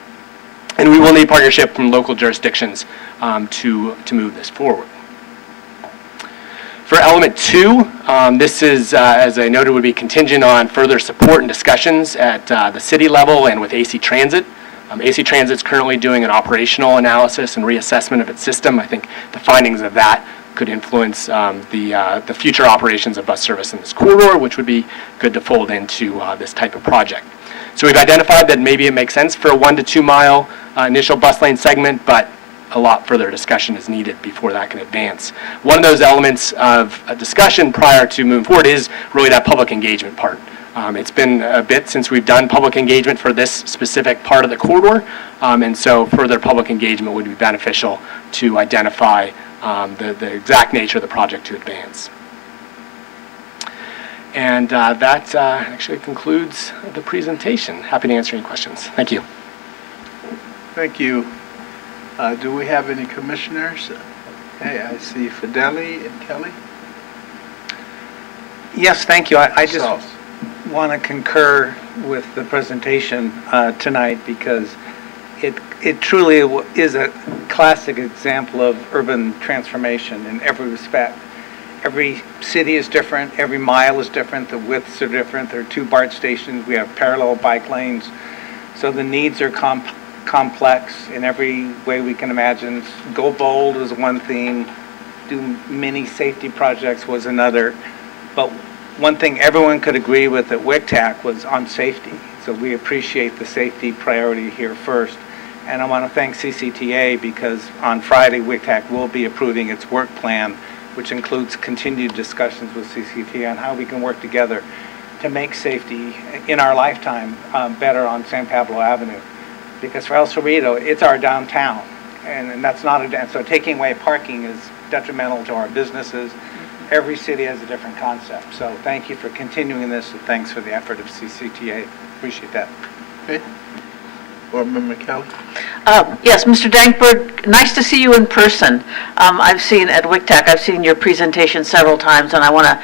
And we will need partnership from local jurisdictions to move this forward. For element two, this is, as I noted, would be contingent on further support and discussions at the city level and with AC Transit. AC Transit is currently doing an operational analysis and reassessment of its system. I think the findings of that could influence the future operations of bus service in this corridor, which would be good to fold into this type of project. So we've identified that maybe it makes sense for a 1 to 2 mile initial bus lane segment, but a lot further discussion is needed before that can advance. One of those elements of a discussion prior to moving forward is really that public engagement part. It's been a bit since we've done public engagement for this specific part of the corridor, and so further public engagement would be beneficial to identify the exact nature of the project to advance. And that actually concludes the presentation. Happy to answer any questions. Thank you. Thank you. Do we have any commissioners? Hey, I see Fideli and Kelly. Yes, thank you. I just Sauce. want to concur with the presentation tonight because it truly is a classic example of urban transformation in every respect. Every city is different, every mile is different, the widths are different. There are 2 BART stations, we have parallel bike lanes, so the needs are complex in every way we can imagine. Go bold is one theme, do many safety projects was another, but one thing everyone could agree with at WICTAC was on safety. So we appreciate the safety priority here first. And I want to thank CCTA because on Friday, WICTAC will be approving its work plan, which includes continued discussions with CCTA on how we can work together to make safety in our lifetime better on San Pablo Avenue. Because for El Cerrito, it's our downtown. and that's not, so taking away parking is detrimental to our businesses. Every city has a different concept. So thank you for continuing this, and thanks for the effort of CCTA. Appreciate that. Okay. Board Member Kelly? Yes, Mr. Dankberg, nice to see you in person. I've seen at WICTAC, I've seen your presentation several times, and I want to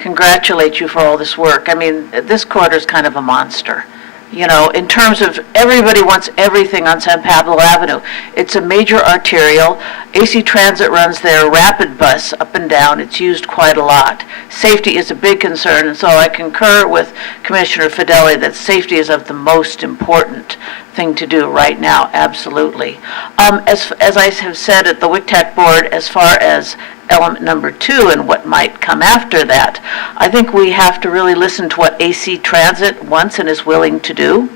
congratulate you for all this work. I mean, this quarter is kind of a monster. You know, in terms of everybody wants everything on San Pablo Avenue. It's a major arterial. AC Transit runs their rapid bus up and down. It's used quite a lot. Safety is a big concern, and so I concur with Commissioner Fedeli that safety is of the most important thing to do right now, absolutely. As I have said at the WICTAC board, as far as element number 2 and what might come after that, I think we have to really listen to what AC Transit wants and is willing to do.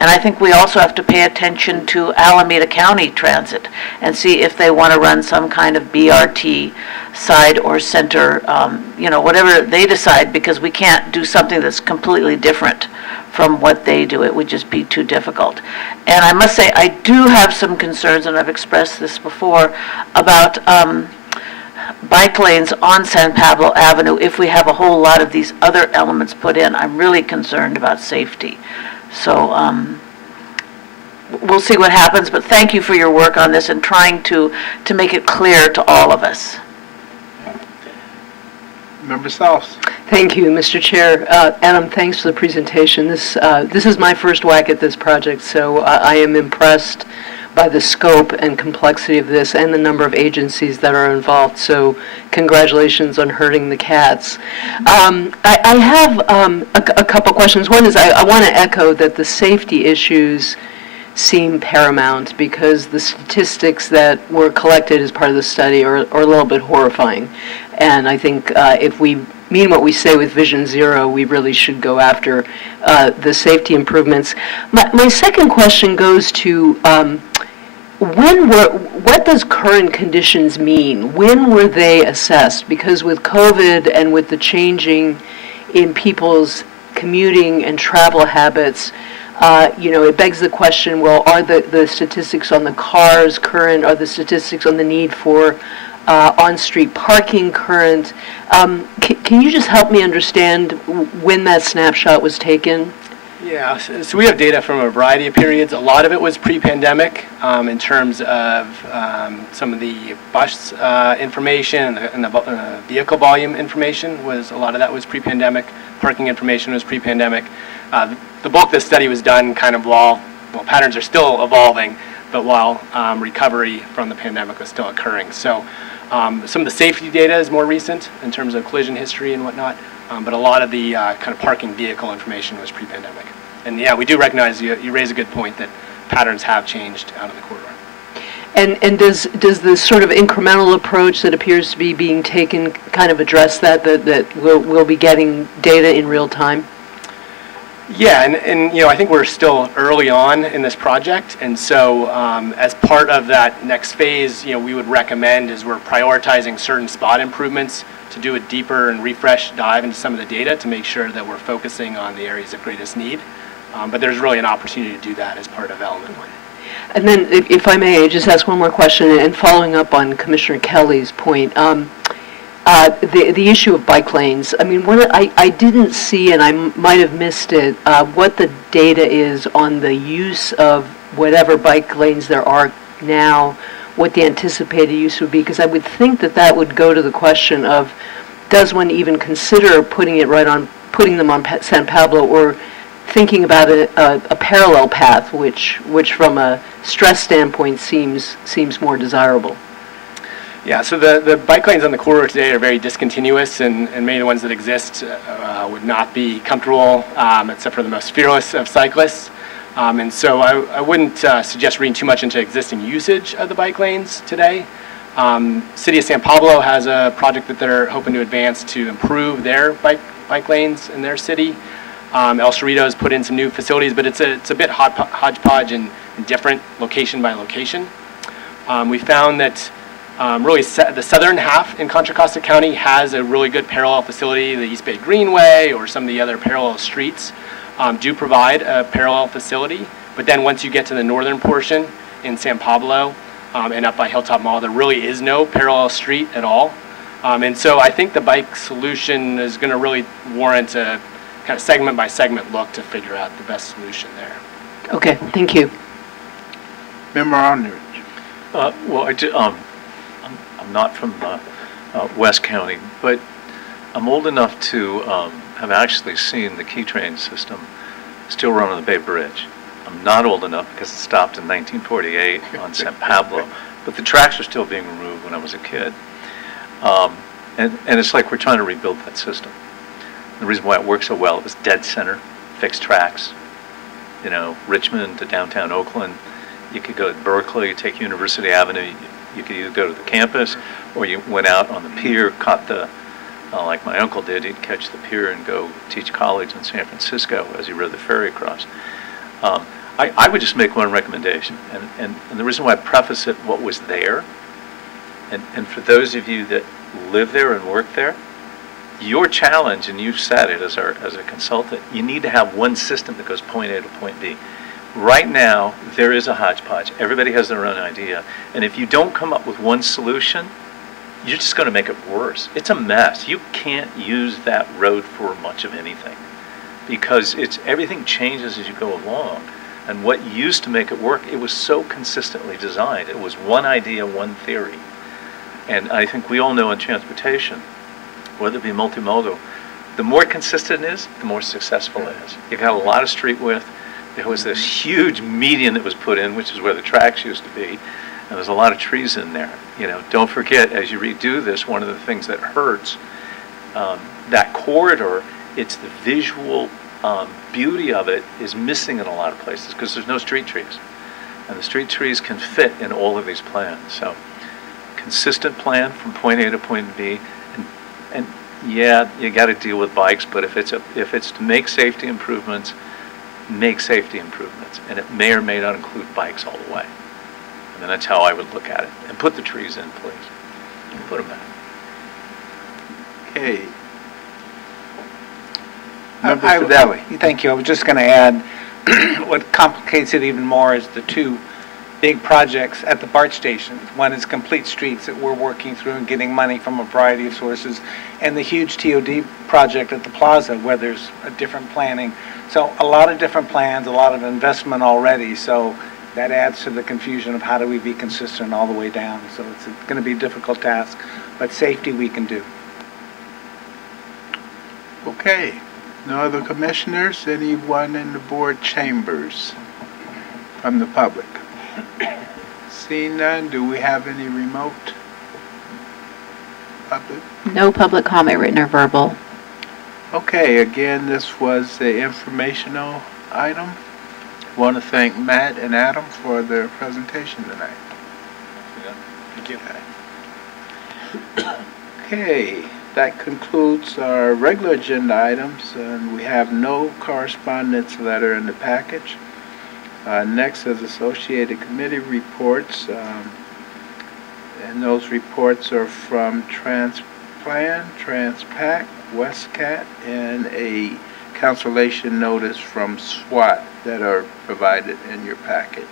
And I think we also have to pay attention to Alameda County Transit and see if they want to run some kind of BRT side or center, whatever they decide, because we can't do something that's completely different from what they do. It would just be too difficult. And I must say, I do have some concerns, and I've expressed this before, about bike lanes on San Pablo Avenue if we have a whole lot of these other elements put in. I'm really concerned about safety. So we'll see what happens, but thank you for your work on this and trying to make it clear to all of us. Member Sauce? Thank you, Mr. Chair. Adam, thanks for the presentation. This is my first whack at this project, so I am impressed by the scope and complexity of this and the number of agencies that are involved. So congratulations on herding the cats. I have a couple questions. One is I want to echo that the safety issues seem paramount because the statistics that were collected as part of the study are a little bit horrifying. And I think if we mean what we say with Vision Zero, we really should go after the safety improvements. My second question goes to what does current conditions mean? When were they assessed? Because with COVID and with the changing in people's commuting and travel habits, it begs the question, well, are the statistics on the cars current? Are the statistics on the need for on-street parking current? Can you just help me understand when that snapshot was taken? Yeah, so we have data from a variety of periods. A lot of it was pre-pandemic in terms of some of the bus information and the vehicle volume information. A lot of that was pre-pandemic. Parking information was pre-pandemic. The bulk of the study was done kind of while patterns are still evolving, but while recovery from the pandemic was still occurring. So some of the safety data is more recent in terms of collision history and whatnot, but a lot of the kind of parking vehicle information was pre-pandemic. And yeah, we do recognize you raise a good point that patterns have changed out of the corridor. And does the sort of incremental approach that appears to be being taken kind of address that we'll be getting data in real time? Yeah, and I think we're still early on in this project, and so as part of that next phase, we would recommend is we're prioritizing certain spot improvements to do a deeper and refresh dive into some of the data to make sure that we're focusing on the areas of greatest need. But there's really an opportunity to do that as part of element 1. And then, if I may, just ask one more question, and following up on Commissioner Kelly's point, the issue of bike lanes. I mean, I didn't see, and I might have missed it, what the data is on the use of whatever bike lanes there are now, what the anticipated use would be, because I would think that would go to the question of, does one even consider putting them on San Pablo, or thinking about a parallel path, which from a stress standpoint seems more desirable? Yeah, so the bike lanes on the corridor today are very discontinuous, and many of the ones that exist would not be comfortable, except for the most fearless of cyclists. And so I wouldn't suggest reading too much into existing usage of the bike lanes today. City of San Pablo has a project that they're hoping to advance to improve their bike lanes in their city. El Cerrito has put in some new facilities, but it's a bit hodgepodge and different location by location. We found that really the southern half in Contra Costa County has a really good parallel facility. The East Bay Greenway or some of the other parallel streets do provide a parallel facility. But then once you get to the northern portion in San Pablo, and up by Hilltop Mall, there really is no parallel street at all. And so I think the bike solution is going to really warrant a kind of segment by segment look to figure out the best solution there. Okay, thank you. Member Arnridge. Well, I'm not from West County, but I'm old enough to have actually seen the Key Train system still run on the Bay Bridge. I'm not old enough because it stopped in 1948 on San Pablo, but the tracks are still being removed when I was a kid. And it's like we're trying to rebuild that system. The reason why it worked so well, it was dead center, fixed tracks. You know, Richmond to downtown Oakland. You could go to Berkeley, take University Avenue. You could either go to the campus, or you went out on the pier, caught the, like my uncle did, he'd catch the pier and go teach college in San Francisco as he rode the ferry across. I would just make one recommendation, and the reason why I preface it, what was there, and for those of you that live there and work there, your challenge, and you've said it as a consultant, you need to have one system that goes point A to point B. Right now, there is a hodgepodge. Everybody has their own idea. And if you don't come up with one solution, you're just going to make it worse. It's a mess. You can't use that road for much of anything because everything changes as you go along. And what used to make it work, it was so consistently designed. It was one idea, one theory. And I think we all know in transportation, whether it be multimodal, the more consistent it is, the more successful it is. You've got a lot of street width. There was this huge median that was put in, which is where the tracks used to be, and there's a lot of trees in there. You know, don't forget, as you redo this, one of the things that hurts that corridor, it's the visual beauty of it is missing in a lot of places because there's no street trees. And the street trees can fit in all of these plans. So, consistent plan from point A to point B, and yeah, you got to deal with bikes, but if it's to make safety improvements, make safety improvements, and it may or may not include bikes all the way. And that's how I would look at it. And put the trees in, please. Put them back. Okay. Member Member Fidelli. Thank you. I was just going to add, what complicates it even more is the two big projects at the BART station. One is complete streets that we're working through and getting money from a variety of sources, and the huge TOD project at the plaza where there's a different planning. So a lot of different plans, a lot of investment already, so that adds to the confusion of how do we be consistent all the way down. So it's going to be a difficult task, but safety we can do. Okay. No other commissioners? Anyone in the board chambers from the public? Seeing none, do we have any remote public? No public comment, written or verbal. Okay, again, this was the informational item. Want to thank Matt and Adam for their presentation tonight. Thank you. Okay, that concludes our regular agenda items, and we have no correspondence letter in the package. Next is associated committee reports, and those reports are from Transplan, Transpac, WestCat, and a cancellation notice from SWAT that are provided in your packet.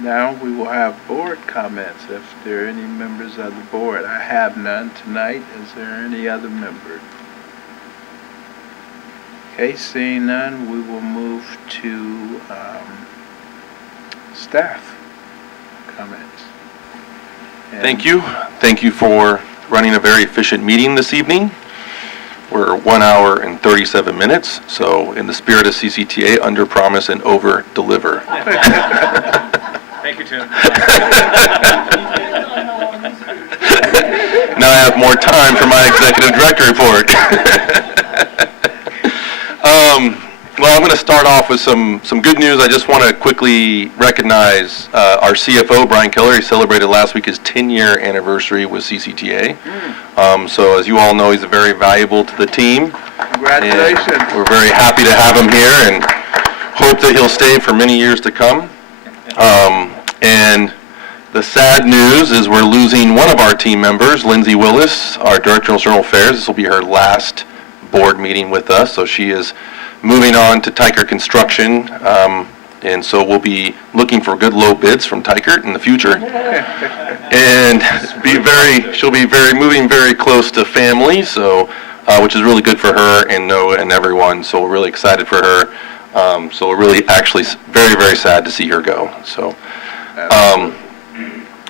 Now we will have board comments if there are any members of the board. I have none tonight. Is there any other member? Okay, seeing none, we will move to staff comments. Thank you. Thank you for running a very efficient meeting this evening. We're 1 hour and 37 minutes, so in the spirit of CCTA, under promise and over deliver. Thank you, Tim. Now I have more time for my executive director report. Well, I'm going to start off with some good news. I just want to quickly recognize our CFO, Brian Keller. He celebrated last week his 10-year anniversary with CCTA. So as you all know, he's very valuable to the team. Congratulations. And we're very happy to have him here and hope that he'll stay for many years to come. And the sad news is we're losing one of our team members, Lindsay Willis, our Director of External Affairs. This will be her last board meeting with us, so she is moving on to Tyker Construction And so we'll be looking for good low bids from Tykert in the future. And she'll be moving very close to family, so, which is really good for her and Noah and everyone. So we're really excited for her. So we're really actually very, very sad to see her go. So,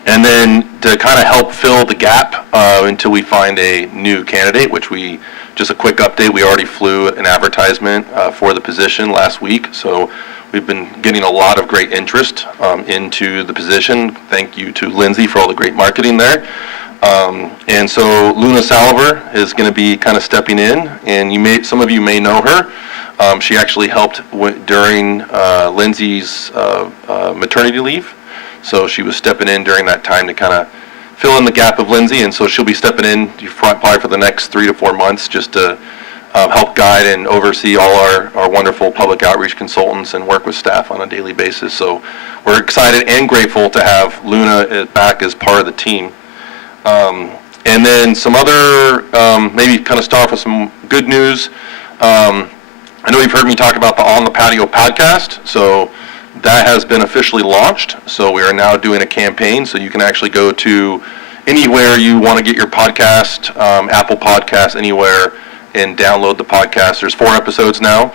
and then to kind of help fill the gap until we find a new candidate, which just a quick update, we already flew an advertisement for the position last week. So we've been getting a lot of great interest into the position. Thank you to Lindsay for all the great marketing there. And so Luna Salver is going to be kind of stepping in, and some of you may know her. She actually helped during Lindsay's maternity leave. So she was stepping in during that time to kind of fill in the gap of Lindsay, and so she'll be stepping in probably for the next 3 to 4 months just to help guide and oversee all our wonderful public outreach consultants and work with staff on a daily basis. So we're excited and grateful to have Luna back as part of the team. And then some other, maybe kind of start off with some good news. I know you've heard me talk about the On the Patio podcast, so that has been officially launched. So we are now doing a campaign, so you can actually go to anywhere you want to get your podcast, Apple Podcasts, anywhere, and download the podcast. There's 4 episodes now,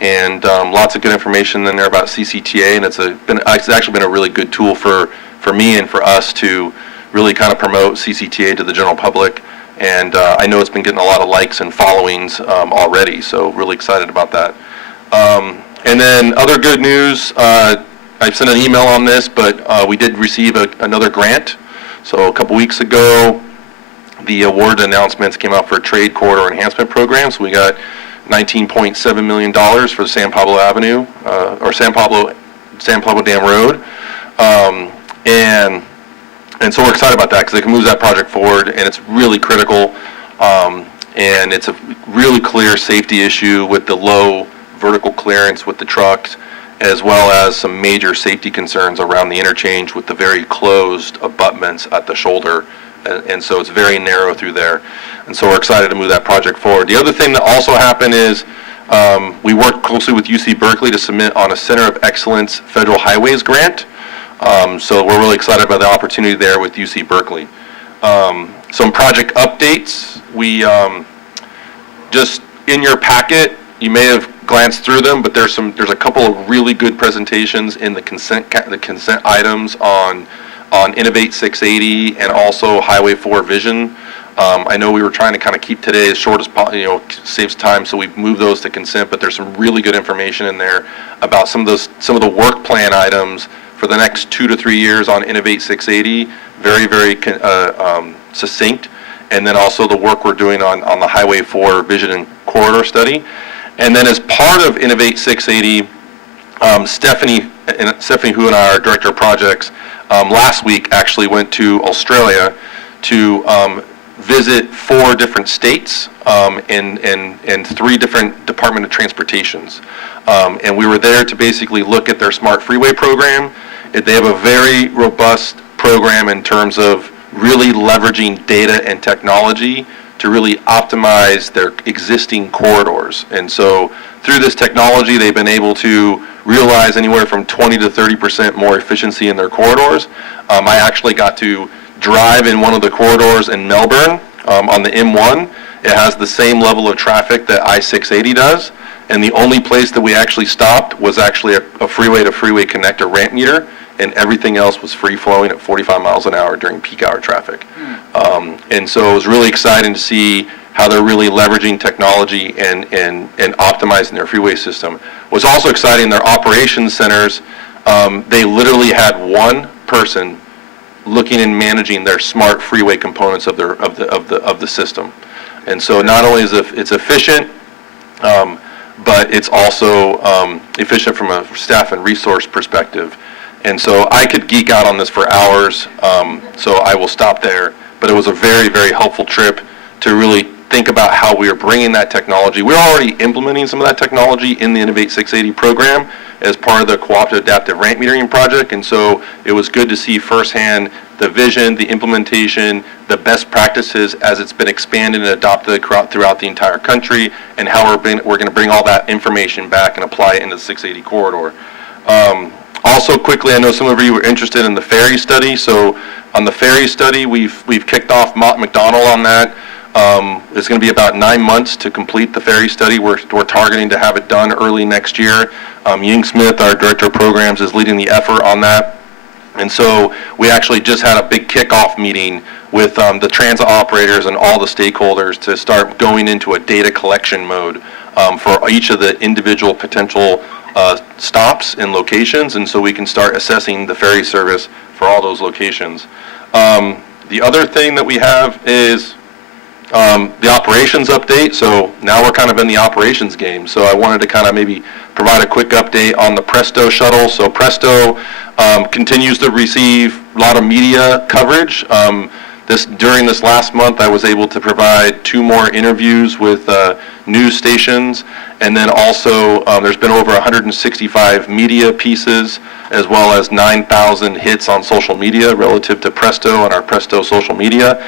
and lots of good information in there about CCTA, and it's actually been a really good tool for me and for us to really kind of promote CCTA to the general public. And I know it's been getting a lot of likes and followings already, so really excited about that. And then other good news, I sent an email on this, but we did receive another grant. So a couple weeks ago, the award announcements came out for a trade corridor enhancement program. So we got $19.7 million for the San Pablo Avenue, or San Pablo Dam Road. And so we're excited about that because it can move that project forward, and it's really critical. And it's a really clear safety issue with the low vertical clearance with the trucks, as well as some major safety concerns around the interchange with the very closed abutments at the shoulder. And so it's very narrow through there. And so we're excited to move that project forward. The other thing that also happened is we worked closely with UC Berkeley to submit on a Center of Excellence Federal Highways grant. So we're really excited about the opportunity there with UC Berkeley. Some project updates. We just in your packet, you may have glanced through them, but there's a couple of really good presentations in the consent items on Innovate 680 and also Highway 4 Vision. I know we were trying to kind of keep today as short as possible, saves time, so we've moved those to consent, but there's some really good information in there about some of the work plan items for the next 2 to 3 years on Innovate 680, very, very succinct, and then also the work we're doing on the Highway 4 Vision and Corridor Study. And then as part of Innovate 680, Stephanie, who and I are Director of Projects, last week actually went to Australia to visit 4 different states and 3 different Department of Transportations. And we were there to basically look at their Smart Freeway program. They have a very robust program in terms of really leveraging data and technology to really optimize their existing corridors. And so through this technology, they've been able to realize anywhere from 20 to 30% more efficiency in their corridors. I actually got to drive in one of the corridors in Melbourne on the M1. It has the same level of traffic that I-680 does. And the only place that we actually stopped was actually a freeway-to-freeway connector ramp meter, and everything else was free-flowing at 45 miles an hour during peak hour traffic. And so it was really exciting to see how they're really leveraging technology and optimizing their freeway system. What's also exciting, their operations centers, they literally had one person looking and managing their smart freeway components of the system. And so not only is it's efficient, but it's also efficient from a staff and resource perspective. And so I could geek out on this for hours, so I will stop there. But it was a very, very helpful trip to really think about how we are bringing that technology. We're already implementing some of that technology in the Innovate 680 program as part of the Cooperative Adaptive Ramp Metering project. And so it was good to see firsthand the vision, the implementation, the best practices as it's been expanded and adopted throughout the entire country, and how we're going to bring all that information back and apply it into the 680 corridor. Also quickly, I know some of you were interested in the ferry study. So on the ferry study, we've kicked off Mott McDonald on that. It's going to be about 9 months to complete the ferry study. We're targeting to have it done early next year. Ying Smith, our Director of Programs, is leading the effort on that. And so we actually just had a big kickoff meeting with the transit operators and all the stakeholders to start going into a data collection mode for each of the individual potential stops and locations, and so we can start assessing the ferry service for all those locations. The other thing that we have is the operations update. So now we're kind of in the operations game. So I wanted to kind of maybe provide a quick update on the Presto shuttle. So Presto continues to receive a lot of media coverage. During this last month, I was able to provide 2 more interviews with news stations, and then also there's been over 165 media pieces, as well as 9,000 hits on social media relative to Presto and our Presto social media.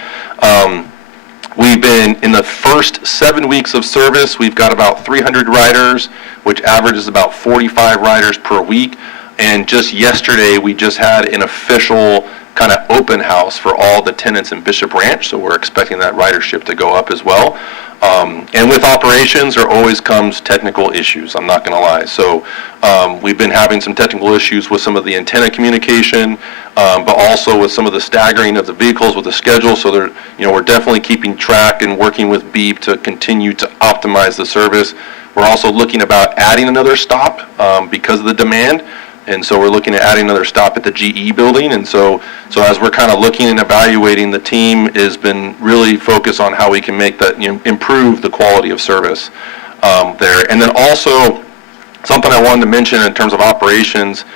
We've been, in the first 7 weeks of service, we've got about 300 riders, which averages about 45 riders per week. And just yesterday, we just had an official kind of open house for all the tenants in Bishop Ranch, so we're expecting that ridership to go up as well. And with operations, there always comes technical issues, I'm not going to lie. So we've been having some technical issues with some of the antenna communication, but also with some of the staggering of the vehicles with the schedule. So we're definitely keeping track and working with Beep to continue to optimize the service. We're also looking about adding another stop because of the demand. And so we're looking at adding another stop at the GE building. And so as we're kind of looking and evaluating, the team has been really focused on how we can make that, improve the quality of service there. And then also, something I wanted to mention in terms of operations,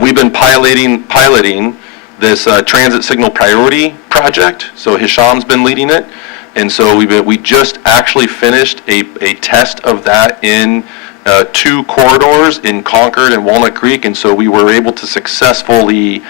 we've been piloting this transit signal priority project. So Hisham's been leading it. And so we just actually finished a test of that in 2 corridors in Concord and Walnut Creek, and so we were able to successfully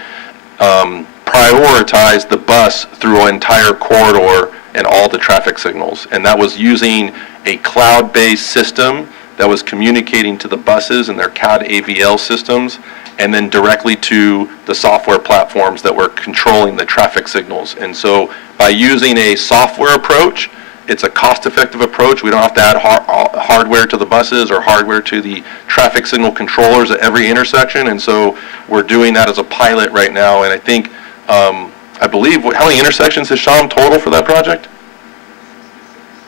prioritize the bus through an entire corridor and all the traffic signals. And that was using a cloud-based system that was communicating to the buses and their CAD AVL systems, and then directly to the software platforms that were controlling the traffic signals. And so by using a software approach, it's a cost-effective approach. We don't have to add hardware to the buses or hardware to the traffic signal controllers at every intersection, and so we're doing that as a pilot right now. And I think, I believe, how many intersections has Sham total for that project?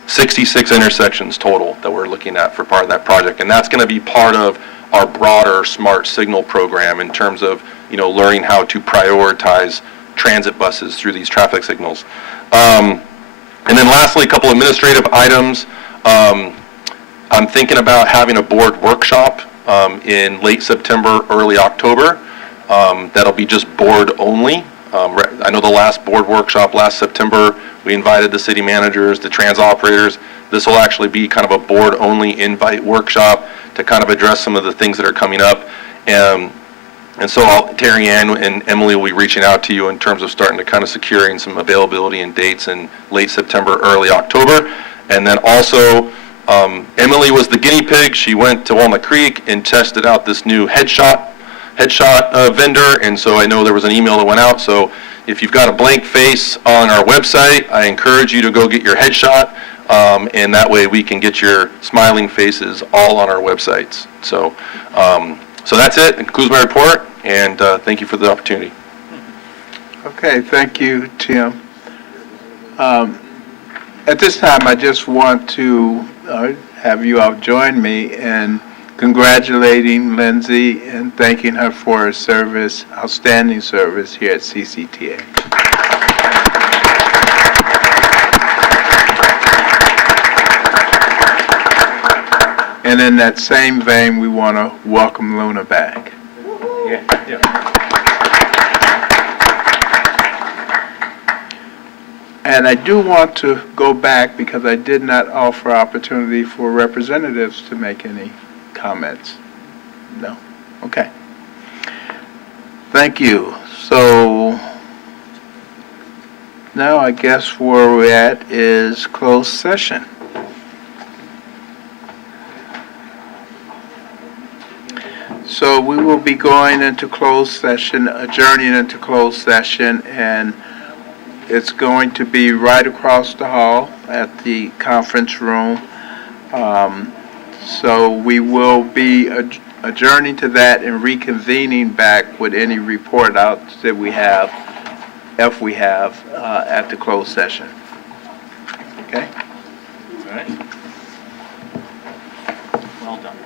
66 intersections total that we're looking at for part of that project, and that's going to be part of our broader smart signal program in terms of learning how to prioritize transit buses through these traffic signals. And then lastly, a couple administrative items. I'm thinking about having a board workshop in late September, early October. That'll be just board only. I know the last board workshop last September, we invited the city managers, the trans operators. This will actually be kind of a board only invite workshop to kind of address some of the things that are coming up. And so Terry Ann and Emily will be reaching out to you in terms of starting to kind of securing some availability and dates in late September, early October. And then also, Emily was the guinea pig. She went to Walnut Creek and tested out this new headshot vendor. And so I know there was an email that went out. So if you've got a blank face on our website, I encourage you to go get your headshot. And that way we can get your smiling faces all on our websites. So that's it. It concludes my report, and thank you for the opportunity. Okay, thank you, Tim. At this time, I just want to have you all join me in congratulating Lindsay and thanking her for her service, outstanding service here at CCTA. And in that same vein, we want to welcome Luna back. And I do want to go back because I did not offer opportunity for representatives to make any comments. No? Okay. Thank you. So now I guess where we're at is closed session. So So we will be going into closed session, adjourning into closed session, and it's going to be right across the hall at the conference room. So we will be adjourning to that and reconvening back with any report outs that we have, if we have, at the closed session. Okay? All right. Well done.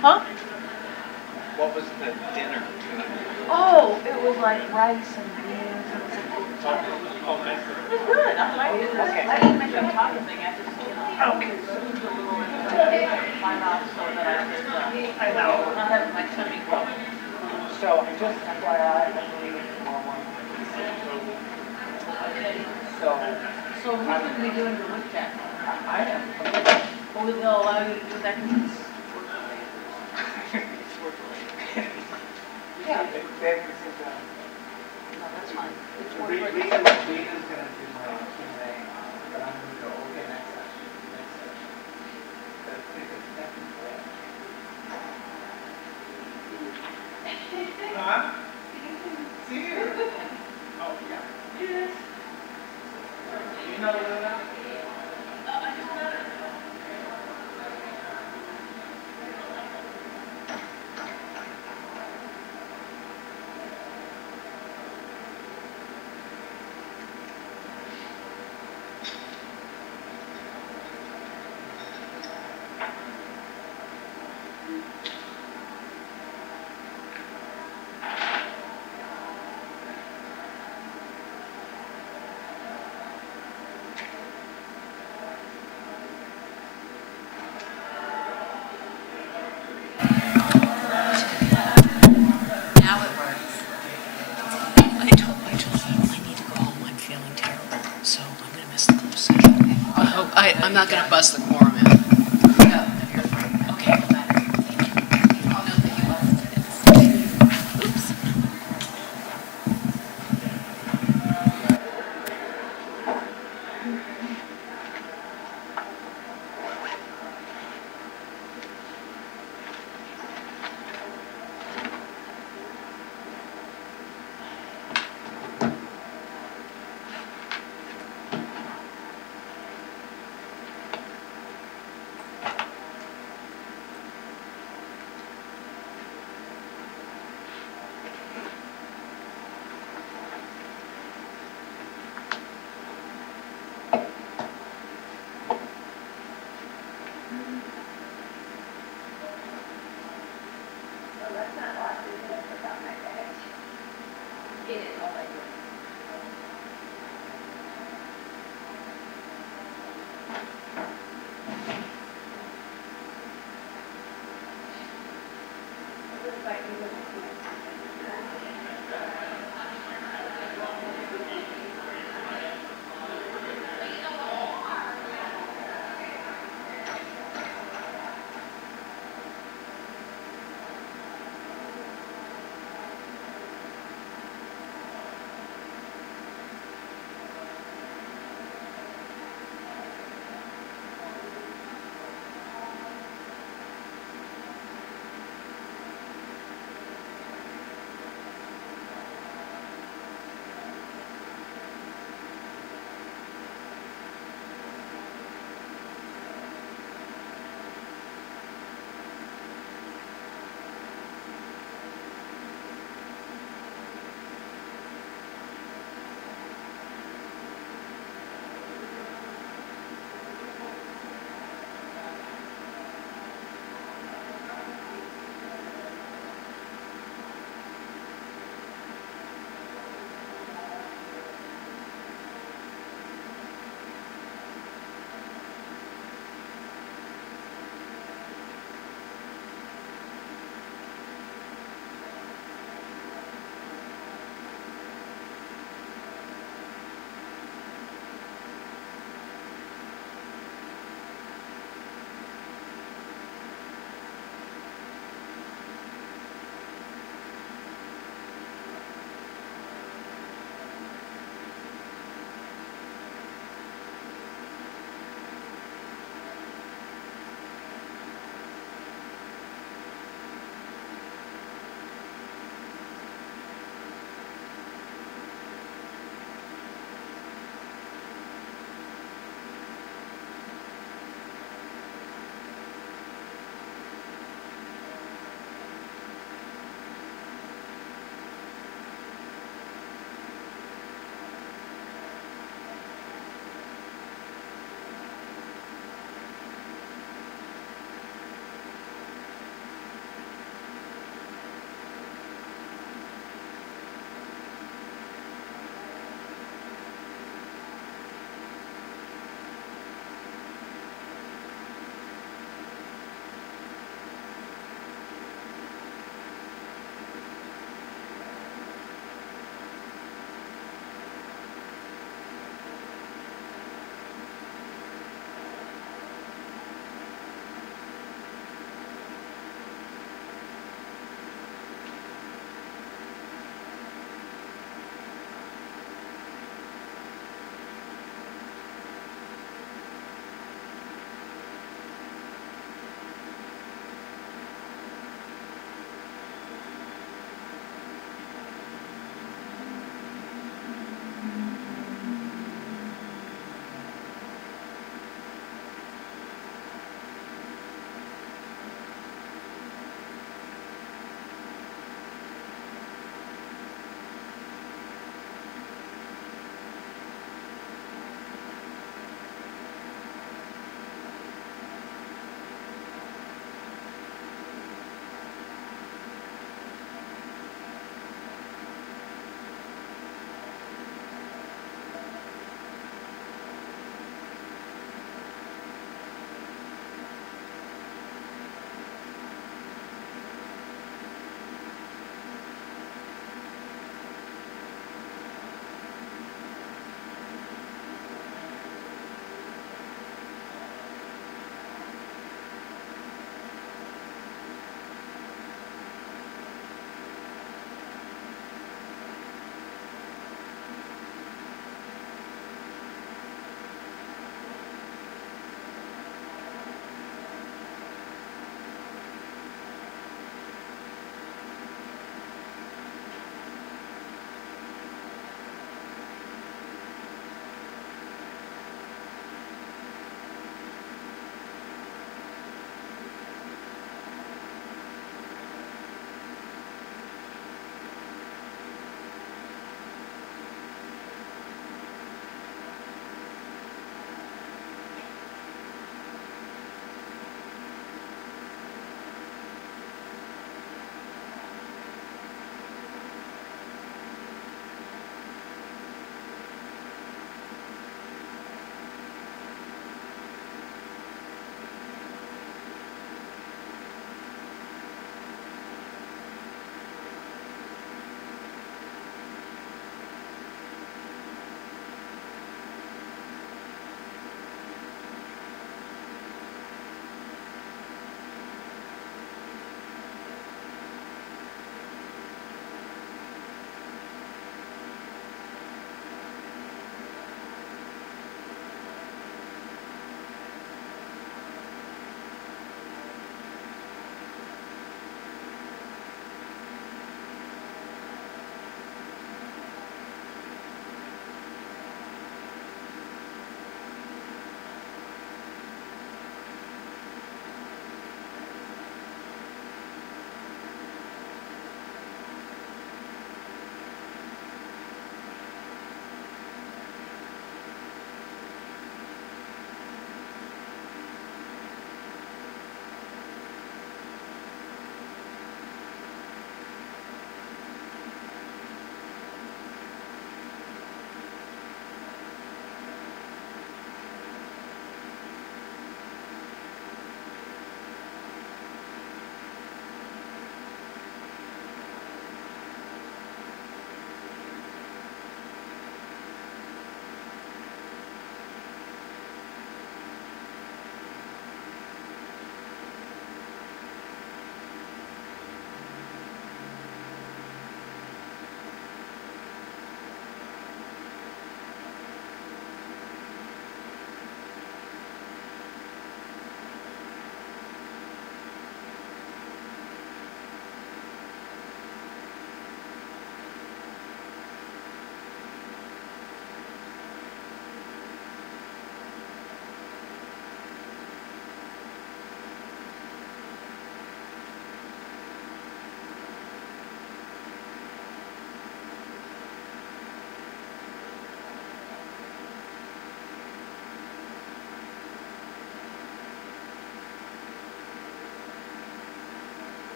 Huh? What was the dinner? Oh, it was like rice and beans. It was good. I didn't make a talk thing. I just, Okay. zoomed a little into my mouth so that I could, not have my tummy grow. So just FYI, I believe it's tomorrow morning. So who's going to be doing the whip check? I am. Or will they allow you to do that? 'Cause it's Yeah, they can sit down. No, that's fine. It's work Rita's rate. gonna do my Q&A, but I'm gonna go, okay, next session. That's because that's Huh? See you. Oh, yeah. Yes. You know that? Now it works. I told him I need to go home. I'm feeling terrible, so I'm gonna miss the closed session. I'm not gonna bust the quorum in. Okay, well, better. Thank you. Oh, no, thank you. Oops.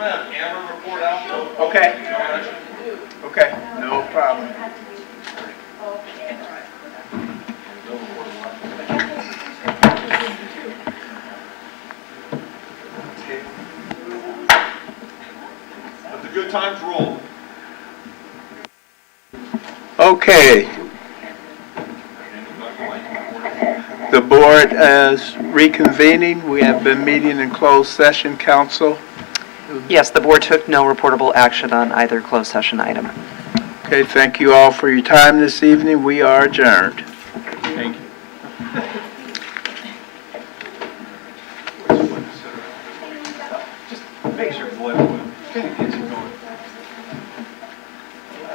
gonna have Amber report out. Okay. Okay, no problem. Let the good times roll. Okay. The board is reconvening. We have been meeting in closed session, council. Yes, the board took no reportable action on either closed session item. Okay, thank you all for your time this evening. We are adjourned.